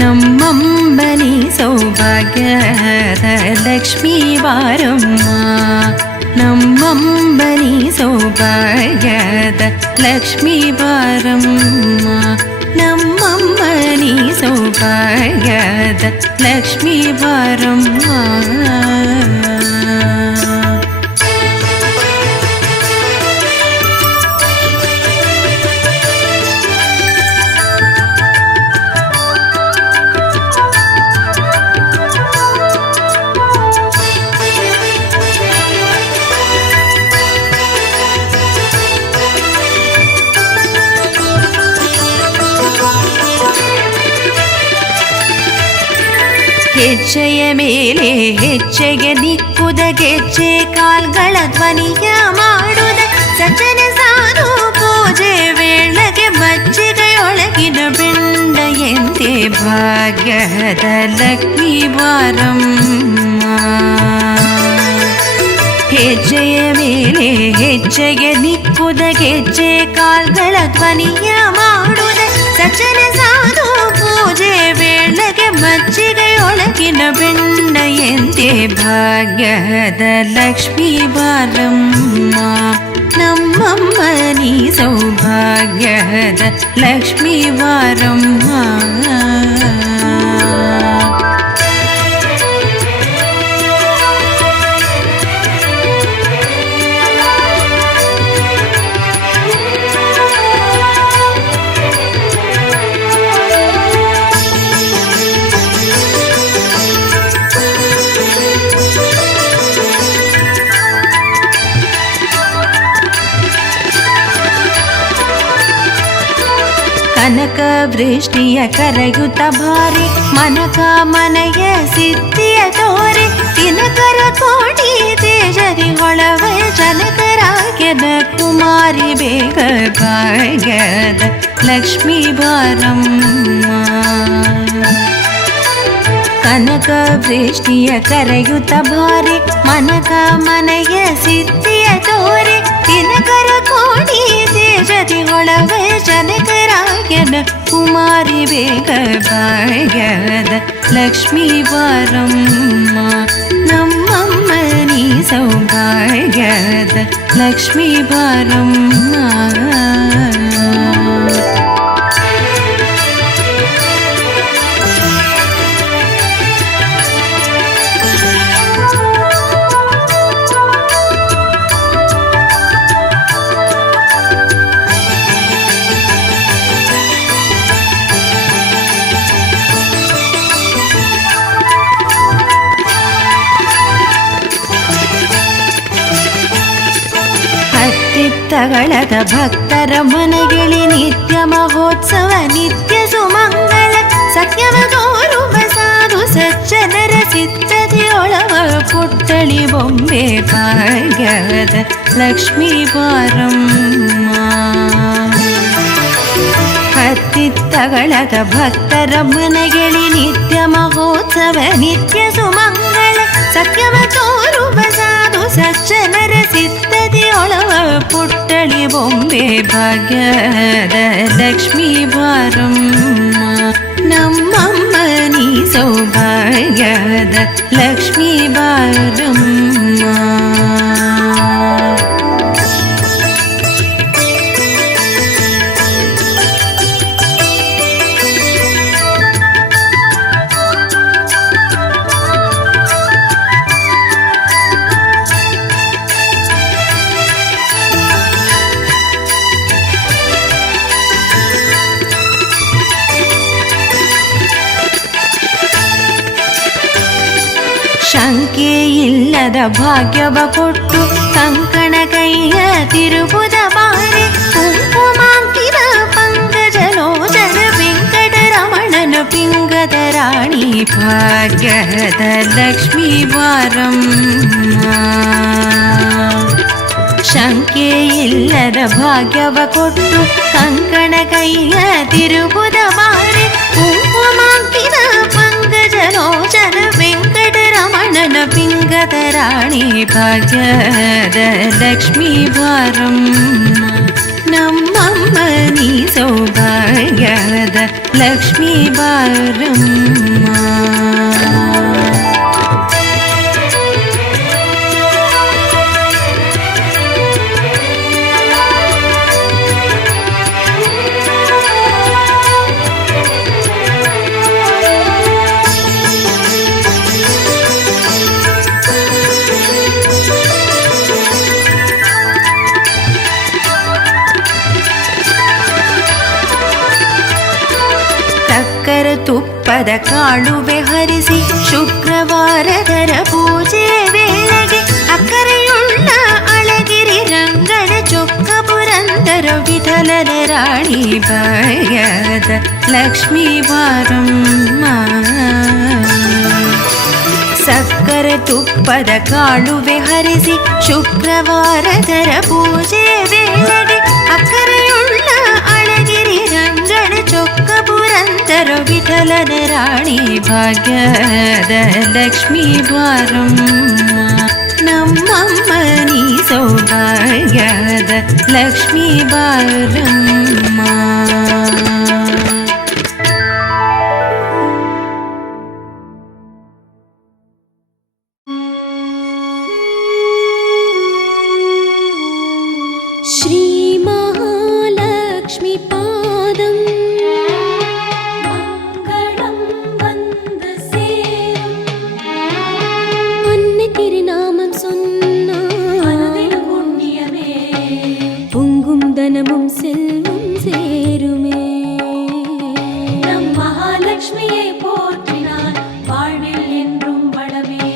ನಮ್ಮಂಬನಿ ಸೌಭಾಗ್ಯದ ಲಕ್ಷ್ಮೀ ಬಾರಮ್ಮ ನಮ್ಮಂಬನಿ ಸೌಭಾಗ್ಯದ ಲಕ್ಷ್ಮೀ ಬಾರಮ್ಮ ನಮ್ಮಮ್ಮನಿ ಸೌಭಾಗ್ಯದ ಲಕ್ಷ್ಮೀ ಬಾರಮ್ಮ ಹೆಜ್ಜೆಯ ಮೇಲೆ ಹೆಜ್ಜೆಗೆ ನಿಕ್ಕುದ ಗೆಜ್ಜೆ ಕಾಲ್ಗಳ ಧ್ವನಿಯ ಮಾಡುದ ಸಜ್ಜನ ಸಾರು ಪೂಜೆ ವೇಳೆಗೆ ಮಜ್ಜಿಗೆಯೊಳಗಿನ ಬೆಂಡ ಎಂತೆ ಭಾಗ್ಯದ ಲಕ್ಷ್ಮೀ ಬಾರಮ್ಮ ಹೆಜ್ಜೆಯ ಮೇಲೆ ಹೆಜ್ಜೆಗೆ ನಿಕ್ಕುದ ಗೆಜ್ಜೆ ಕಾಲ್ಗಳ ಧ್ವನಿಯ ಮಾಡುದ ಸಜ್ಜನ ಸಾರು ಪೂಜೆ ವೇಳೆಗೆ ಮಜ್ಜಿಗೆಯೊಳಗಿನ ಬೆಂಡ ಎಂತೆ ಭಾಗ್ಯದ ಲಕ್ಷ್ಮೀ ಬಾರಮ್ಮ ನಮ್ಮಮ್ಮನಿ ಸೌಭಾಗ್ಯದ ಲಕ್ಷ್ಮೀ ಬಾರಮ್ಮ ಕನಕ ವೃಷ್ಟಿಯ ಕರೆಯುತ್ತ ಭಾರಿ ಮನಕ ಮನೆಯ ಸಿದ್ಧಿಯ ತೋರಿ ತಿನಕರ ಕೋಟಿ ತೇಜರಿ ಹೊಳವ ಜನಕರಾಗ್ಯದ ಕುಮಾರಿ ಬೇಗ ಭಾಗ್ಯದ ಲಕ್ಷ್ಮೀ ಬಾರಮ್ಮ ಕನಕ ವೃಷ್ಟಿಯ ಕರೆಯುತ್ತ ಭಾರಿ ಮನಕ ಮನೆಯ ಸಿದ್ಧಿಯ ತೋರಿ ತಿನಕರ ಕೋಟಿ ತೇಜರಿ ಹೊಳವ ಜನಕರಾಗ್ಯದ ಕುಮಾರಿ ಬೇಗ ಭಾಗ್ಯದ ಲಕ್ಷ್ಮೀ ಬಾರಮ್ಮ ನಮ್ಮಮ್ಮನಿ ಸೌಭಾಗ್ಯದ ಲಕ್ಷ್ಮೀ ಬಾರಮ್ಮ ತಗಳದ ಭಕ್ತರ ಮನೆಗಿಳಿ ನಿತ್ಯ ಮಹೋತ್ಸವ ನಿತ್ಯ ಸುಮಂಗಳ ಸತ್ಯವ ತೋರುವ ಸಾಧು ಸಜ್ಜನರ ಸಿದ್ಧತೆಯೊಳವ ಪುಟ್ಟಳಿ ಬೊಂಬೆ ಭಾಗ್ಯದ ಲಕ್ಷ್ಮೀ ಬಾರಮ್ಮ ಹತ್ತಿತ್ತಗಳದ ಭಕ್ತರ ಮನೆಗಿಳಿ ನಿತ್ಯ ಮಹೋತ್ಸವ ನಿತ್ಯ ಸುಮಂಗಳ ಸತ್ಯವ ತೋರುವ ಸಾಧು ಸಜ್ಜನರ ಸಿದ್ಧತೆಯೊಳವ ಪುಟ್ಟಳಿ ಬೊಂಬೆ ಭಾಗ್ಯದ ಲಕ್ಷ್ಮೀ ಬಾರಮ್ಮ ನಮ್ಮಮ್ಮನಿ ಸೌಭಾಗ್ಯದ ಲಕ್ಷ್ಮೀ ಬಾರಮ್ಮ ಶಂಕೆ ಇಲ್ಲದ ಭಾಗ್ಯವ ಕೊಟ್ಟು ಕಂಕಣ ಕೈಯ ತಿರುಬುದ ಬಾರೆ ಕುಂಕುಮಾಂಕಿತ ಪಂಕಜಲೋಚನ ವೆಂಕಟರಮಣನ ಪಿಂಗದ ರಾಣಿ ಭಾಗ್ಯದ ಲಕ್ಷ್ಮೀ ವಾರಮ್ಮ. ಶಂಕೆ ಇಲ್ಲದ ಭಾಗ್ಯವ ಕೊಟ್ಟು ಕಂಕಣ ಕೈಯ ತಿರುಬುದ ಬಾರೆ ಕುಂಕುಮಾಂಕಿತ ಪಂಕಜಲೋಚನ ವೆಂಕಟರಮಣನ ಪಿಂಗದ ರಾಣಿ ಭಾಗ್ಯದ ಲಕ್ಷ್ಮೀ ವಾರಮ್ಮ. ನಮ್ಮಮ್ಮ ನೀ ಸೌಭಾಗ್ಯದ ಲಕ್ಷ್ಮೀ ವಾರಮ್ಮ. ತುಪ್ಪದ ಕಾಳುವೆ ಹರಿಸಿ ಶುಕ್ರವಾರದರ ಪೂಜೆ ವೇಳೆಗೆ ಅಕ್ಕರೆಯುಳ್ಳ ಅಳಗಿರಿ ರಂಗನ ಚೊಕ್ಕ ಪುರಂದರ ವಿಠಲನ ರಾಣಿ ಭಾಗ್ಯದ ಲಕ್ಷ್ಮೀ ವಾರಮ್ಮ. ಸಕ್ಕರೆ ತುಪ್ಪದ ಕಾಳುವೆ ಹರಿಸಿ ಶುಕ್ರವಾರದರ ಪೂಜೆ ವೇಳೆಗೆ ಅಕ್ಕರೆಯುಳ್ಳ ಅಳಗಿರಿ ರಂಗನ ಚೊಕ್ಕ ಪುರಂದರ ವಿಠಲನ ರಾಣಿ ಭಾಗ್ಯದ ಲಕ್ಷ್ಮೀ ವಾರಮ್ಮ. ನಮ್ಮಮ್ಮ ನೀ ಸೌಭಾಗ್ಯದ ಲಕ್ಷ್ಮೀ ವಾರಮ್ಮ. श्री महालक्ष्मी पादं मङ्गलं वन्द सेरुं अन्य तिरुनामं சொன்னால் अनुदिन पुण्यमे பொங்கும் தனமும் செல்வம் சேருமே. நம் மகாலட்சுமியை போற்றினான் வாழ்வில் என்றும் வளமே.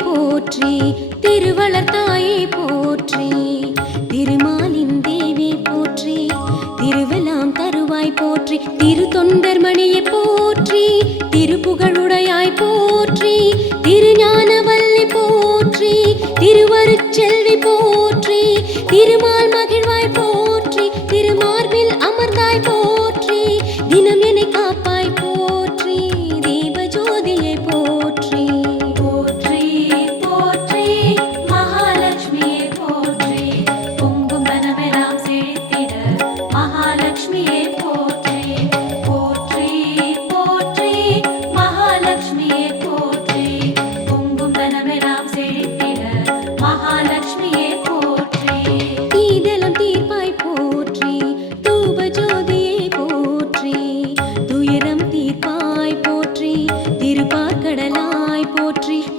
போற்றி திருவளர்த்தாயே போற்றி திருமாலின் தேவி போற்றி திருவெல்லாம் தருவாய் போற்றி திரு தொண்டர் மணியை போற்றி திருப்புகழுடையாய் போற்றி திருஞானவல்லி போற்றி திருவருட்செல்வி போற்றி திருமால் மகிழ்வாய் போற்றி திருமார்பில் அமர்ந்தாய் போற்றி தினம் என்னை காப்பாய் போற்றி தீபஜோதியை போற்றி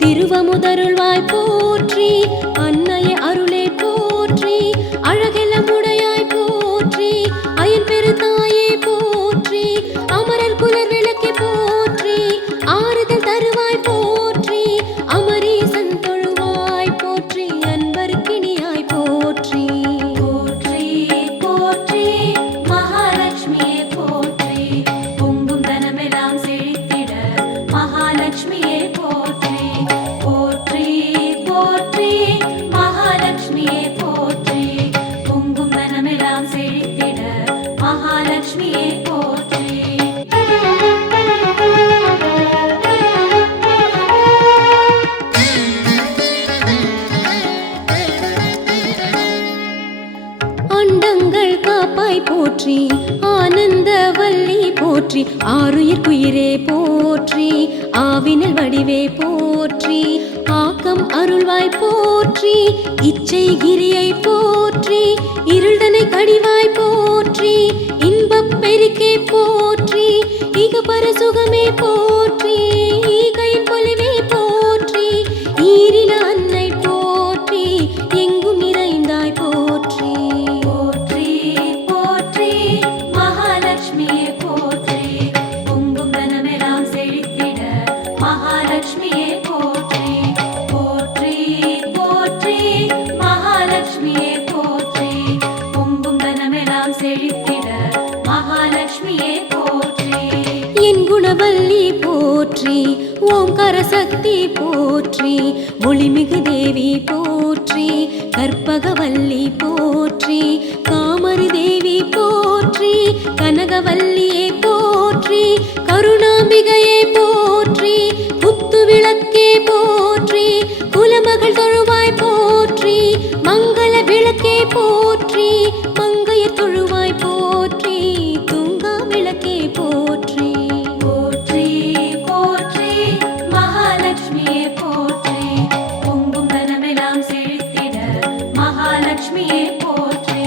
திருவமுதருள்வாய் போற்றி அன்னைய அருளே போற்றி அழகெல்லாம் உடையாய் போற்றி அயன் பெருத்தாயே போற்றி அமரர் குலர் விளக்கே போற்றி ஆறுதல் தருவாய் போற்றி அமரீசன் தொழுவாய் போற்றி அன்பருக்கினியாய் போற்றி போற்றி போற்றி மகாலட்சுமியே போற்றி பொங்கும் தனமெல்லாம் செழித்திட மகாலட்சுமியே போற்றி போற்றி போற்றி மகாலட்சுமியே போற்றி பொங்கும் தனமெல்லாம் செழித்திட மகாலட்சுமியே போற்றி. அண்டங்கள் காப்பாய் போற்றி ஆனந்தவல்லி போற்றி ஆருயிர்க்குயிரே போற்றி ஆவினல் வடிவே போற்றி ஆக்கம் அருள்வாய் போற்றி இச்சை கிரியை போற்றி இருள்தனை கடிவாய் போற்றி இன்பப் பெருக்கே போற்றி இகபர சுகமே போற்றி ஈகையின் பொலிவே போற்றி ஈரில அன்னை போற்றி எங்கும் நிறைந்தாய் போற்றி போற்றி ஓம்கார சக்தி போற்றி ஒளிமிகு தேவி போற்றி கற்பகவல்லி போற்றி காமரு தேவி போற்றி கனகவல்லியே போற்றி கருணாம்பிகையே போற்றி குத்து விளக்கே போற்றி குலமகள் தொழுவாய் போற்றி மங்கள விளக்கே போற்றி மங்கைய தொழுவாய் போற்றி தூங்கா விளக்கே போற்றி போற்றி போற்றி மகாலட்சுமியே போற்றி பொங்கும் தனமெல்லாம் செழித்திட மகாலட்சுமியே போற்றி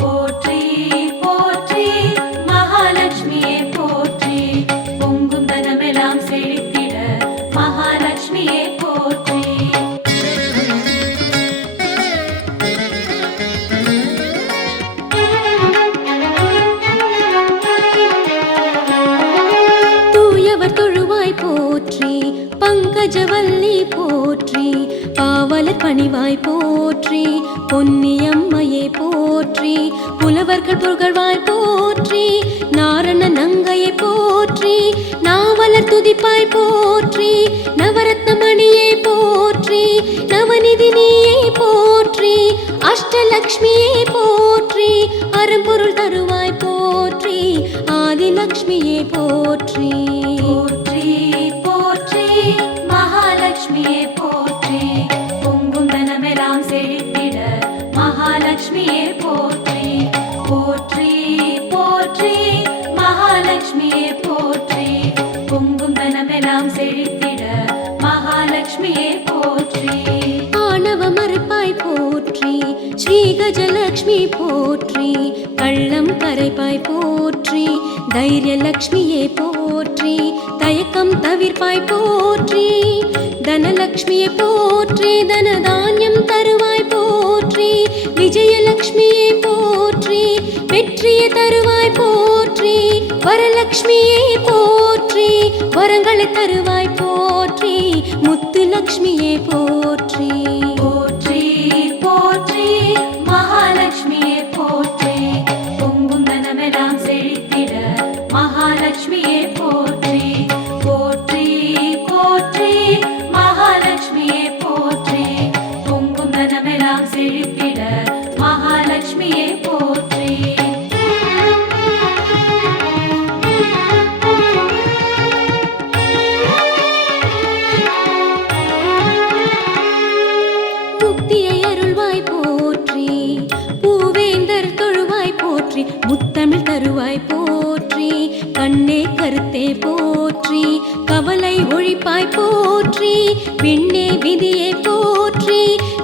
போற்றி போற்றி மகாலட்சுமியே போற்றி பொங்கும் தனமெல்லாம் செழித்திட மகாலட்சுமியே போற்றி தூயவர் தொழுவாய் போற்றி பங்கஜவல்லி போற்றி பாவலர் பணிவாய் போற்றி பொன்னியம்மையே போற்றி புலவர்கள் புகழ்வாய் போற்றி நாரண நங்கையை போற்றி நாவலர் துதிப்பாய் போற்றி நவரத்னமணியே போற்றி நவநிதி நீயே போற்றி அஷ்டலக்ஷ்மியே போற்றி அரும்பொருள் தருவாய் போற்றி ஆதிலக்ஷ்மியே போற்றி போற்றி போற்றி மகாலட்சுமியே போற்றி பொங்கும் தனமெல்லாம் செழித்திட மகாலட்சுமியே போற்றி போற்றி போற்றி மகாலட்சுமியே போற்றி பொங்கும் தனமெல்லாம் செழித்திட மகாலட்சுமியே போற்றி ஆணவ மறுப்பாய் போற்றி ஸ்ரீ கஜலக்ஷ்மி போற்றி கள்ளம் கரைப்பாய் போற்றி தைரியலக்ஷ்மியே போற்றி தயக்கம் தவிர்ப்பாய் போற்றி தனலக்ஷ்மியே போற்றி தனதானியம் தருவாய் போற்றி விஜயலக்ஷ்மியே போற்றி வெற்றியை தருவாய் போற்றி வரலக்ஷ்மியே போற்றி வரங்களை தருவாய் போற்றி முத்துலக்ஷ்மியே போற்றி போற்றி போற்றி மகாலட்சுமியே போற்றி பொங்கும் தனமெல்லாம் செழித்திட மகாலட்சுமியே போற்றி போற்றி போற்றி மகாலட்சுமியே போற்றி பொங்கும் தனமெல்லாம் செழித்திட மகாலட்சுமியே போற்றி முக்தியை அருள்வாய் போற்றி பூவேந்தர் தொழுவாய் போற்றி முத்தமிழ் தருவாய் போற்றி கண்ணே கருத்தே போற்றி கவலை ஒழிப்பாய் போற்றி விண்ணே விதியே போற்றி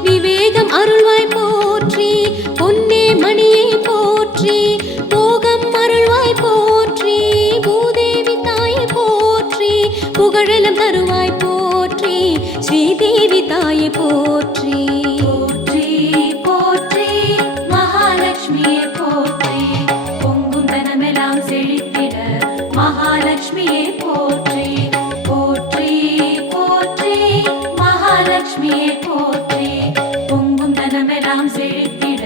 விவேகம் அருள்வாய் போற்றி பொன்னே மணியே போற்றி போகம் அருள்வாய் போற்றி பூதேவி தாயே போற்றி புகழலம் தருவாய் போற்றி ஸ்ரீதேவி தாயே போற்றி போற்றி போற்றி மகாலட்சுமியே போற்றி பொங்கும் தனமெல்லாம் செழித்திட மகாலட்சுமியே போற்றி போற்றி போற்றி மகாலட்சுமியே போற்றி பொங்கும் தனமெல்லாம் செழித்திட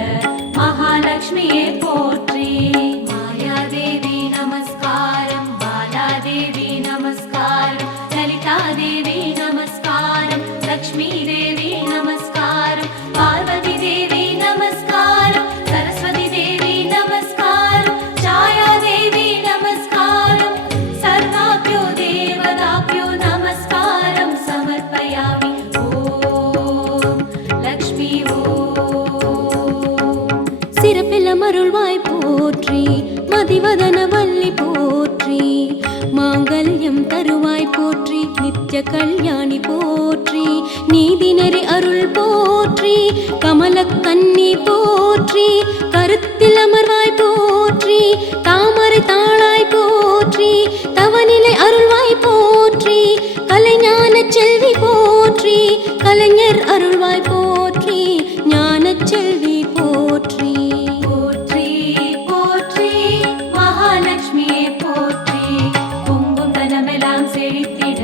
மகாலட்சுமியே போற்றி மாயாதேவி நமஸ்காரம் பாலாதேவி நமஸ்காரம் லலிதாதேவி நமஸ்காரம் லக்ஷ்மி தேவி நமஸ்காரம் பார்வதி தேவி நமஸ்காரம் சரஸ்வதி தேவி நமஸ்காரம் ಛಾಯಾದೇವಿ நமஸ்காரம் சர்வாப்யோ தேவதாப்யோ நமஸ்காரம் சமர்ப்பயாமி ஓம் லக்ஷ்மி ஓம் சிறப்பிலம் அருள்வாய் போற்றி மதிவதன வல்லி போற்றி மாங்கல்யம் தருவாய் போற்றி நித்ய கல்யாணி போற்றி நீதிநெறி அருள் போற்றி கமலக்கன்னி போற்றி கருத்தில் அமர்வாய் போற்றி தாமரை தாளாய் போற்றி தவநிலை அருள்வாய் போற்றி கலைஞான செல்வி போற்றி கலைஞர் அருள்வாய் போற்றி ஞான செல்வி போற்றி போற்றி போற்றி மகாலட்சுமியே போற்றி பொங்கும் தனமெல்லாம் செழித்திட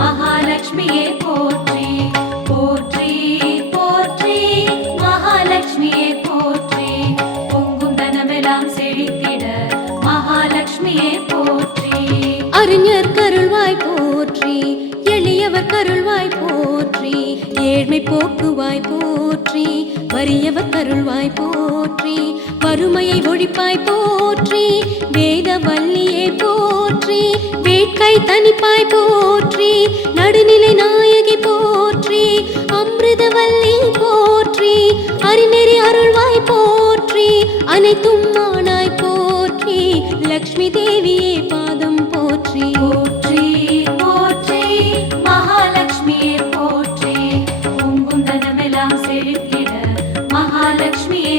மகாலட்சுமியே போற்றி போற்றி போற்றி மகாலட்சுமியே போற்றி பொங்கும் தனமெல்லாம் செழித்திட மகாலட்சுமியே போற்றி அறிஞர் கருள்வாய் போற்றி அருள்வாய் போற்றி ஏழ்மை போக்குவாய் போற்றி வறியவர் கருள்வாய் போற்றி வறுமையை ஒழிப்பாய் போற்றி வேத வல்லியே போற்றி வேட்கை தனிப்பாய் போற்றி நடுநிலை நாயகி போற்றி அமிர்தவல்லி போற்றி அறிநெறி அருள்வாய் போற்றி அனைத்தும் மானாய் போற்றி லக்ஷ்மி தேவியே பாதம் போற்றி போற்றி போற்றி மகாலட்சுமியே போற்றி பொங்கும் தனமெல்லாம் செழித்திட மகாலட்சுமியே